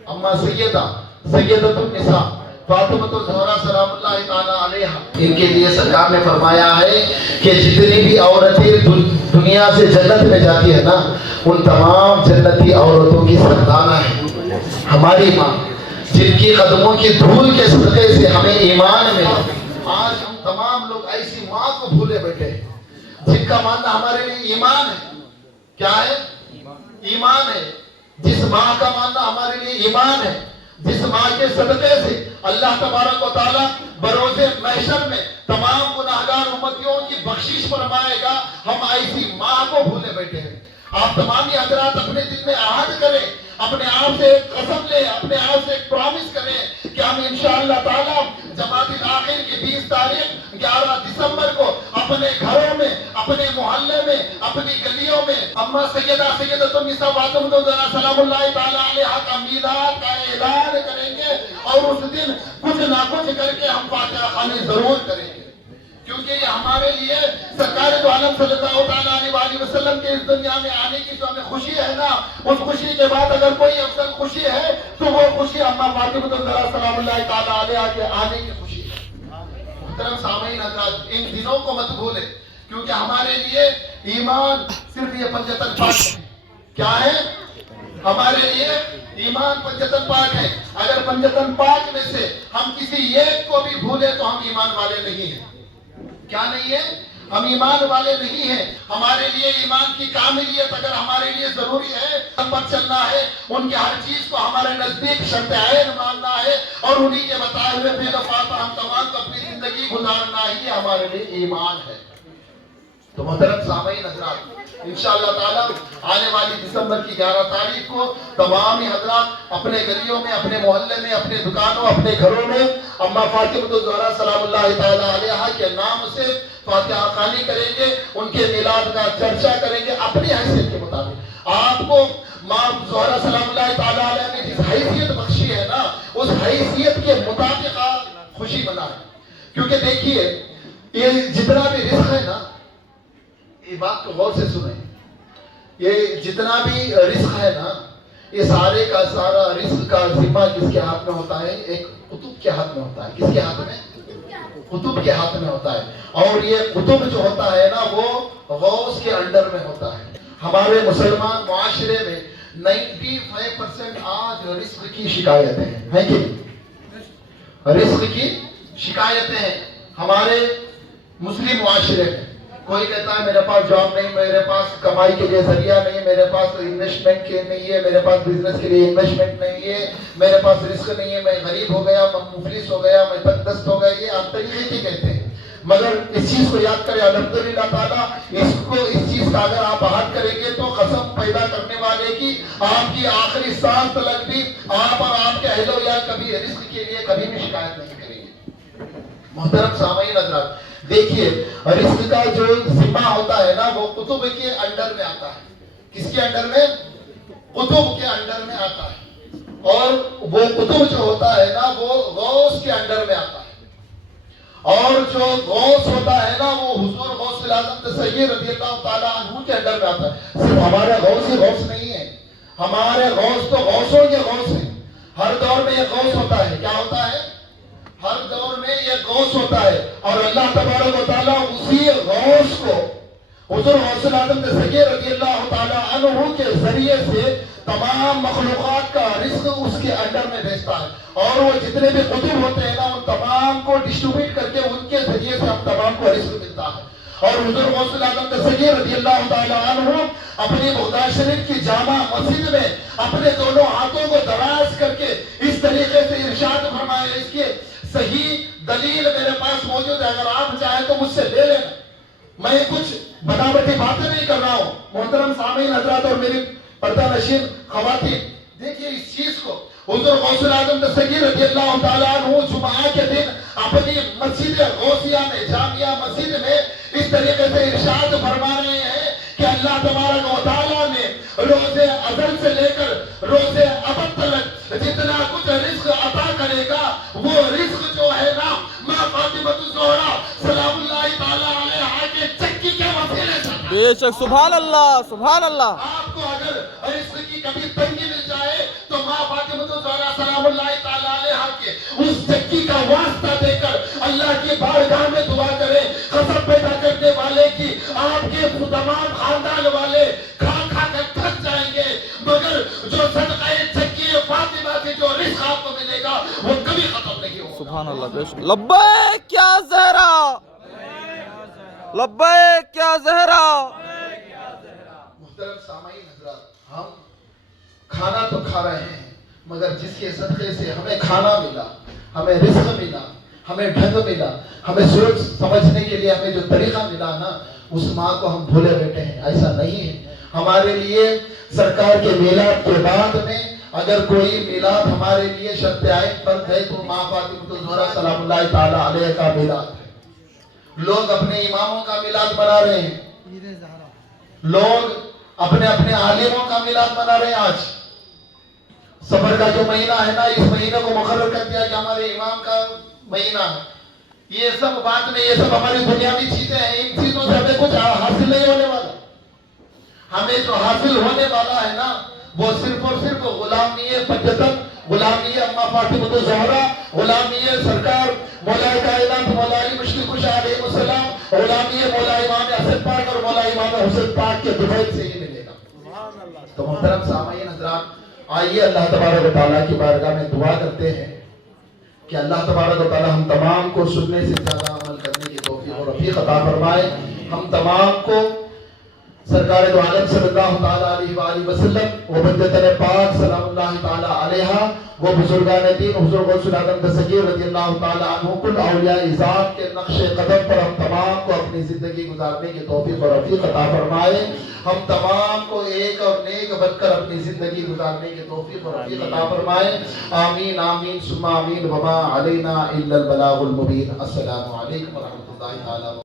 اما سیدۃ النساء فاطمہ الزہرا سلام اللہ تعالی علیہا۔ ان کے لیے سرکار نے فرمایا ہے کہ جتنی بھی عورتیں دنیا سے جنت میں جاتی ہے نا، ان تمام جنتی عورتوں کی سردانہ ہے ہماری ماں، جن کی قدموں کی دھول کے صدقے سے ہمیں ایمان ملا۔ آج ہم تمام لوگ ایسی ماں کو بھولے بیٹھے ہیں جن کا ماننا ہمارے لیے ایمان ہے۔ کیا ہے؟ ایمان ہے۔ جس ماں کا ماننا ہمارے لیے ایمان ہے، جس ماں کے صدقے سے اللہ تبارک و تعالی بروز محشر میں تمام گناہگار امتیوں کی بخشش فرمائے گا، ہم ایسی ماں کو بھولے بیٹھے ہیں۔ آپ تمام حضرات اپنے دل میں عہد کریں، اپنے آپ سے ایک قسم لیں، اپنے آپ سے ایک پرومس کریں کہ ہم انشاءاللہ تعالی جمادی الاخر کی 20 تاریخ 11 دسمبر کو اپنے گھروں میں، اپنے محلے میں، اپنی گلیوں میں اما سیدۃ النساء فاطمہ الزہرا سلام اللہ تعالی علیہا کا میلاد کا اعلان کریں گے، اور اس دن کچھ نہ کچھ کر کے ہم فاتحہ خوانی ضرور کریں گے، کیونکہ یہ ہمارے لیے سرکار دو عالم صلی اللہ تعالی علیہ وآلہ وسلم کے اس دنیا میں آنے کی جو ہمیں خوشی ہے نا، اس خوشی کے بعد اگر کوئی افضل خوشی ہے تو وہ خوشی اما فاطمہ الزہرا سلام اللہ تعالی علیہا کے آنے کی خوشی ہے۔ محترم سامعین حضرات، ان دنوں کو مت بھولیں، کیونکہ ہمارے لیے ایمان صرف یہ پنجتن پاک ہے۔ کیا ہے؟ ہمارے لیے ایمان پنجتن پاک ہے۔ اگر پنجتن پاک میں سے ہم کسی ایک کو بھی بھولے تو ہم ایمان والے نہیں ہیں۔ کیا نہیں ہے؟ ہم ایمان والے نہیں ہیں۔ ہمارے لیے ایمان کی کاملیت اگر ہمارے لیے ضروری ہے، ہم پر چلنا ہے، ان کے ہر چیز کو ہمارے نزدیک شرط عین ماننا ہے، اور انہی کے بتائے ہوئے فعل و فعل پر ہم تمام کو اپنی زندگی گزارنا ہی ہمارے لیے ایمان ہے۔ تو محترم سامعین حضرات، انشاءاللہ تعالی آنے والی دسمبر کی 11 تاریخ کو تمام حضرات اپنے گلیوں میں، اپنے محلے میں، اپنے دکانوں، اپنے گھروں میں اما فاطمہ الزہرا سلام اللہ تعالی علیہا کے نام سے فاتحہ خوانی کریں گے، ان کے میلاد کا چرچا کریں گے اپنی حیثیت کے مطابق۔ آپ کو ماں زہرا سلام اللہ تعالی علیہا نے جس حیثیت بخشی ہے نا، اس حیثیت کے مطابق آپ خوشی منائیں، کیونکہ دیکھیے یہ جتنا بھی رزق ہے نا، یہ بات کو غور سے سنیں، یہ جتنا بھی رزق ہے نا، یہ سارے کا سارا رزق کا ذمہ کس کے ہاتھ میں ہوتا ہے؟ ایک قطب کے ہاتھ میں ہوتا ہے۔ کس کے ہاتھ میں؟ قطب کے ہاتھ میں ہوتا ہے، اور یہ قطب جو ہوتا ہے نا، وہ غوث کے انڈر میں ہوتا ہے۔ ہمارے مسلمان معاشرے میں 95% آج رزق کی شکایتیں ہیں کہ رزق کی شکایتیں ہیں ہمارے مسلم معاشرے میں۔ کوئی کہتا ہے میرے پاس جاب نہیں، میرے پاس کمائی کے لیے ذریعہ نہیں، میرے پاس انویسٹمنٹ کے نہیں ہے، میرے پاس بزنس کے لیے انویسٹمنٹ نہیں ہے، میرے پاس رزق نہیں ہے، میں غریب ہو گیا، میں مفلس ہو گیا، میں تنگ دست ہو گیا، یہ آپ طریقے کی کہتے ہیں۔ مگر اس چیز کو یاد کریں الحمدللہ تعالیٰ اس چیز کا اگر آپ عہد کریں گے تو قسم پیدا کرنے والے کی آپ کی آخری سانس تلک بھی آپ اور آپ کے اہل و عیال کبھی رزق کے لیے کبھی بھی شکایت نہیں کریں گے۔ محترم سامعین حضرات، دیکھیے رزق کا جو ذمہ ہوتا ہے نا وہ کتب کے انڈر میں آتا ہے۔ کس کے انڈر میں؟ کتب کے انڈر میں آتا ہے، اور وہ کتب جو ہوتا ہے نا وہ غوث کے انڈر میں آتا ہے، اور جو غوث ہوتا ہے نا وہ حضور غوث الاعظم تسیر رضی اللہ تعالیٰ عنہ کے انڈر میں آتا ہے۔ صرف ہمارے غوث ہی غوث نہیں ہے، ہمارے غوث تو غوثوں کے غوث ہیں۔ ہر دور میں یہ غوث ہوتا ہے، کیا ہوتا ہے؟ ہر دور میں یہ غوث ہوتا ہے، اور اللہ تبارک و تعالیٰ اسی غوث کو حضور غوث الاعظم تسیر رضی اللہ تعالیٰ عنہ کے ذریعے سے تمام مخلوقات کا رزق اس کے انڈر میں بھیجتا ہے، اور وہ جتنے بھی کتب ہوتے ہیں نا ان تمام کو ڈسٹریبیوٹ کر کے ان کے ذریعے سے ہم تمام کو رزق ملتا ہے۔ اور حضور غوث الاعظم تسیر رضی اللہ تعالیٰ عنہ اپنی بغداد شریف کی جامع مسجد میں اپنے دونوں ہاتھوں کو دراز کر کے اس طریقے سے ارشاد فرمائے، اس کی صحیح دلیل میرے پاس موجود ہے، اگر آپ چاہیں تو مجھ سے لے لینا، میں کچھ بناوٹی باتیں نہیں کر رہا ہوں۔ محترم سامعین حضرات اور میری پردہ نشین خواتین، دیکھیے اس چیز کو حضور غوث الاعظم تسیر رضی اللہ تعالیٰ عنہ جمعہ کے دن اپنی مسجد غوثیہ میں جامعہ مسجد میں اس طریقے سے ارشاد فرما رہے ہیں کہ اللہ تبارک و تعالیٰ نے روز ازل سے لے کر روز ابد تک جتنا کچھ رزق عطا کرے گا وہ رزق جو ہے نا ماں فاطمہ الزہرا سلام اللہ تعالیٰ علیہا کے چکی کے وسیلے سے۔ بے شک، سبحان اللہ سبحان اللہ۔ آپ کو اگر رزق کی کبھی تنگی مل جائے تو ماں فاطمہ الزہرا سلام اللہ تعالیٰ علیہا کے اس چکی کا واسطہ دے کر اللہ کی بارگاہ میں دعا کریں، قسم پیدا کرنے والے کی آپ کے تمام خاندان والے کھا کھا کر تھک جائیں گے، مگر جو صدقہ چکی فاطمہ سے جو رزق آپ کو ملے گا وہ کبھی ختم نہیں ہوگا۔ سبحان اللہ، بے شک۔ لبیک یا زہرا، لبیک یا زہرا۔ محترم سامعین حضرات، ہم کھانا تو کھا رہے ہیں مگر جس کے صدقے سے ہمیں کھانا ملا، ہمیں رزق ملا، ہمیں ڈھنگ ملا، ہمیں سوچ سمجھنے کے لیے ہمیں جو طریقہ ملا نا اس ماں کو ہم بھولے بیٹھے ہیں۔ ایسا نہیں ہے، ہمارے لیے سرکار کے میلاد کے بعد میں اگر کوئی میلاد ہمارے لیے شرط عین فرض ہے تو ماں فاطمہ الزہرا سلام اللہ تعالیٰ علیہ کا میلاد ہے۔ لوگ اپنے اماموں کا میلاد منا رہے ہیں، لوگ اپنے اپنے عالموں کا میلاد منا رہے ہیں۔ آج سفر کا جو مہینہ ہے نا اس مہینے کو مقرر کر دیا کہ ہمارے امام کا مہینہ ہے۔ یہ سب بات میں یہ سب ہماری دنیاوی چیزیں ہیں، ان چیزوں سے ہمیں کچھ حاصل نہیں ہونے والا۔ ہمیں جو حاصل ہونے والا ہے نا وہ صرف اور صرف غلامی پنجتن، غلامی اماں فاطمہ الزہرا، غلامی سرکار مولا کائنات مولا علی مشکل کشا علیہ السلام، غلامی مولا امام حسن پاک اور مولا امام حسین پاک کے دفعہ سے ہی ملے گا۔ تو محترم سامعین حضرات، آئیے اللہ تبارک و تعالیٰ کی بارگاہ میں دعا کرتے ہیں کہ اللہ تبارک و تعالیٰ ہم تمام کو سننے سے زیادہ عمل کرنے کی توفیق اور رفیق عطا فرمائے۔ ہم تمام کو سرکار دو عالم صلی اللہ تعالیٰ علیہ وآلہ وسلم وہ بندتن پاک سلام اللہ تعالیٰ علیہا، وہ بزرگان دین حضور غوث الاعظم تسیر رضی اللہ تعالیٰ عنہ، کل اولیاء اعظام کے نقش قدم پر ہم تمام کو اپنی زندگی گزارنے کی توفیق اور رفیق عطا فرمائے۔ ہم تمام کو ایک اور نیک بن کر اپنی زندگی گزارنے کی توفیق اور رفیق عطا فرمائے۔ آمین آمین ثم آمین، وما علینا الا البلاغ المبین۔ السلام علیکم ورحمۃ اللہ تعالیٰ۔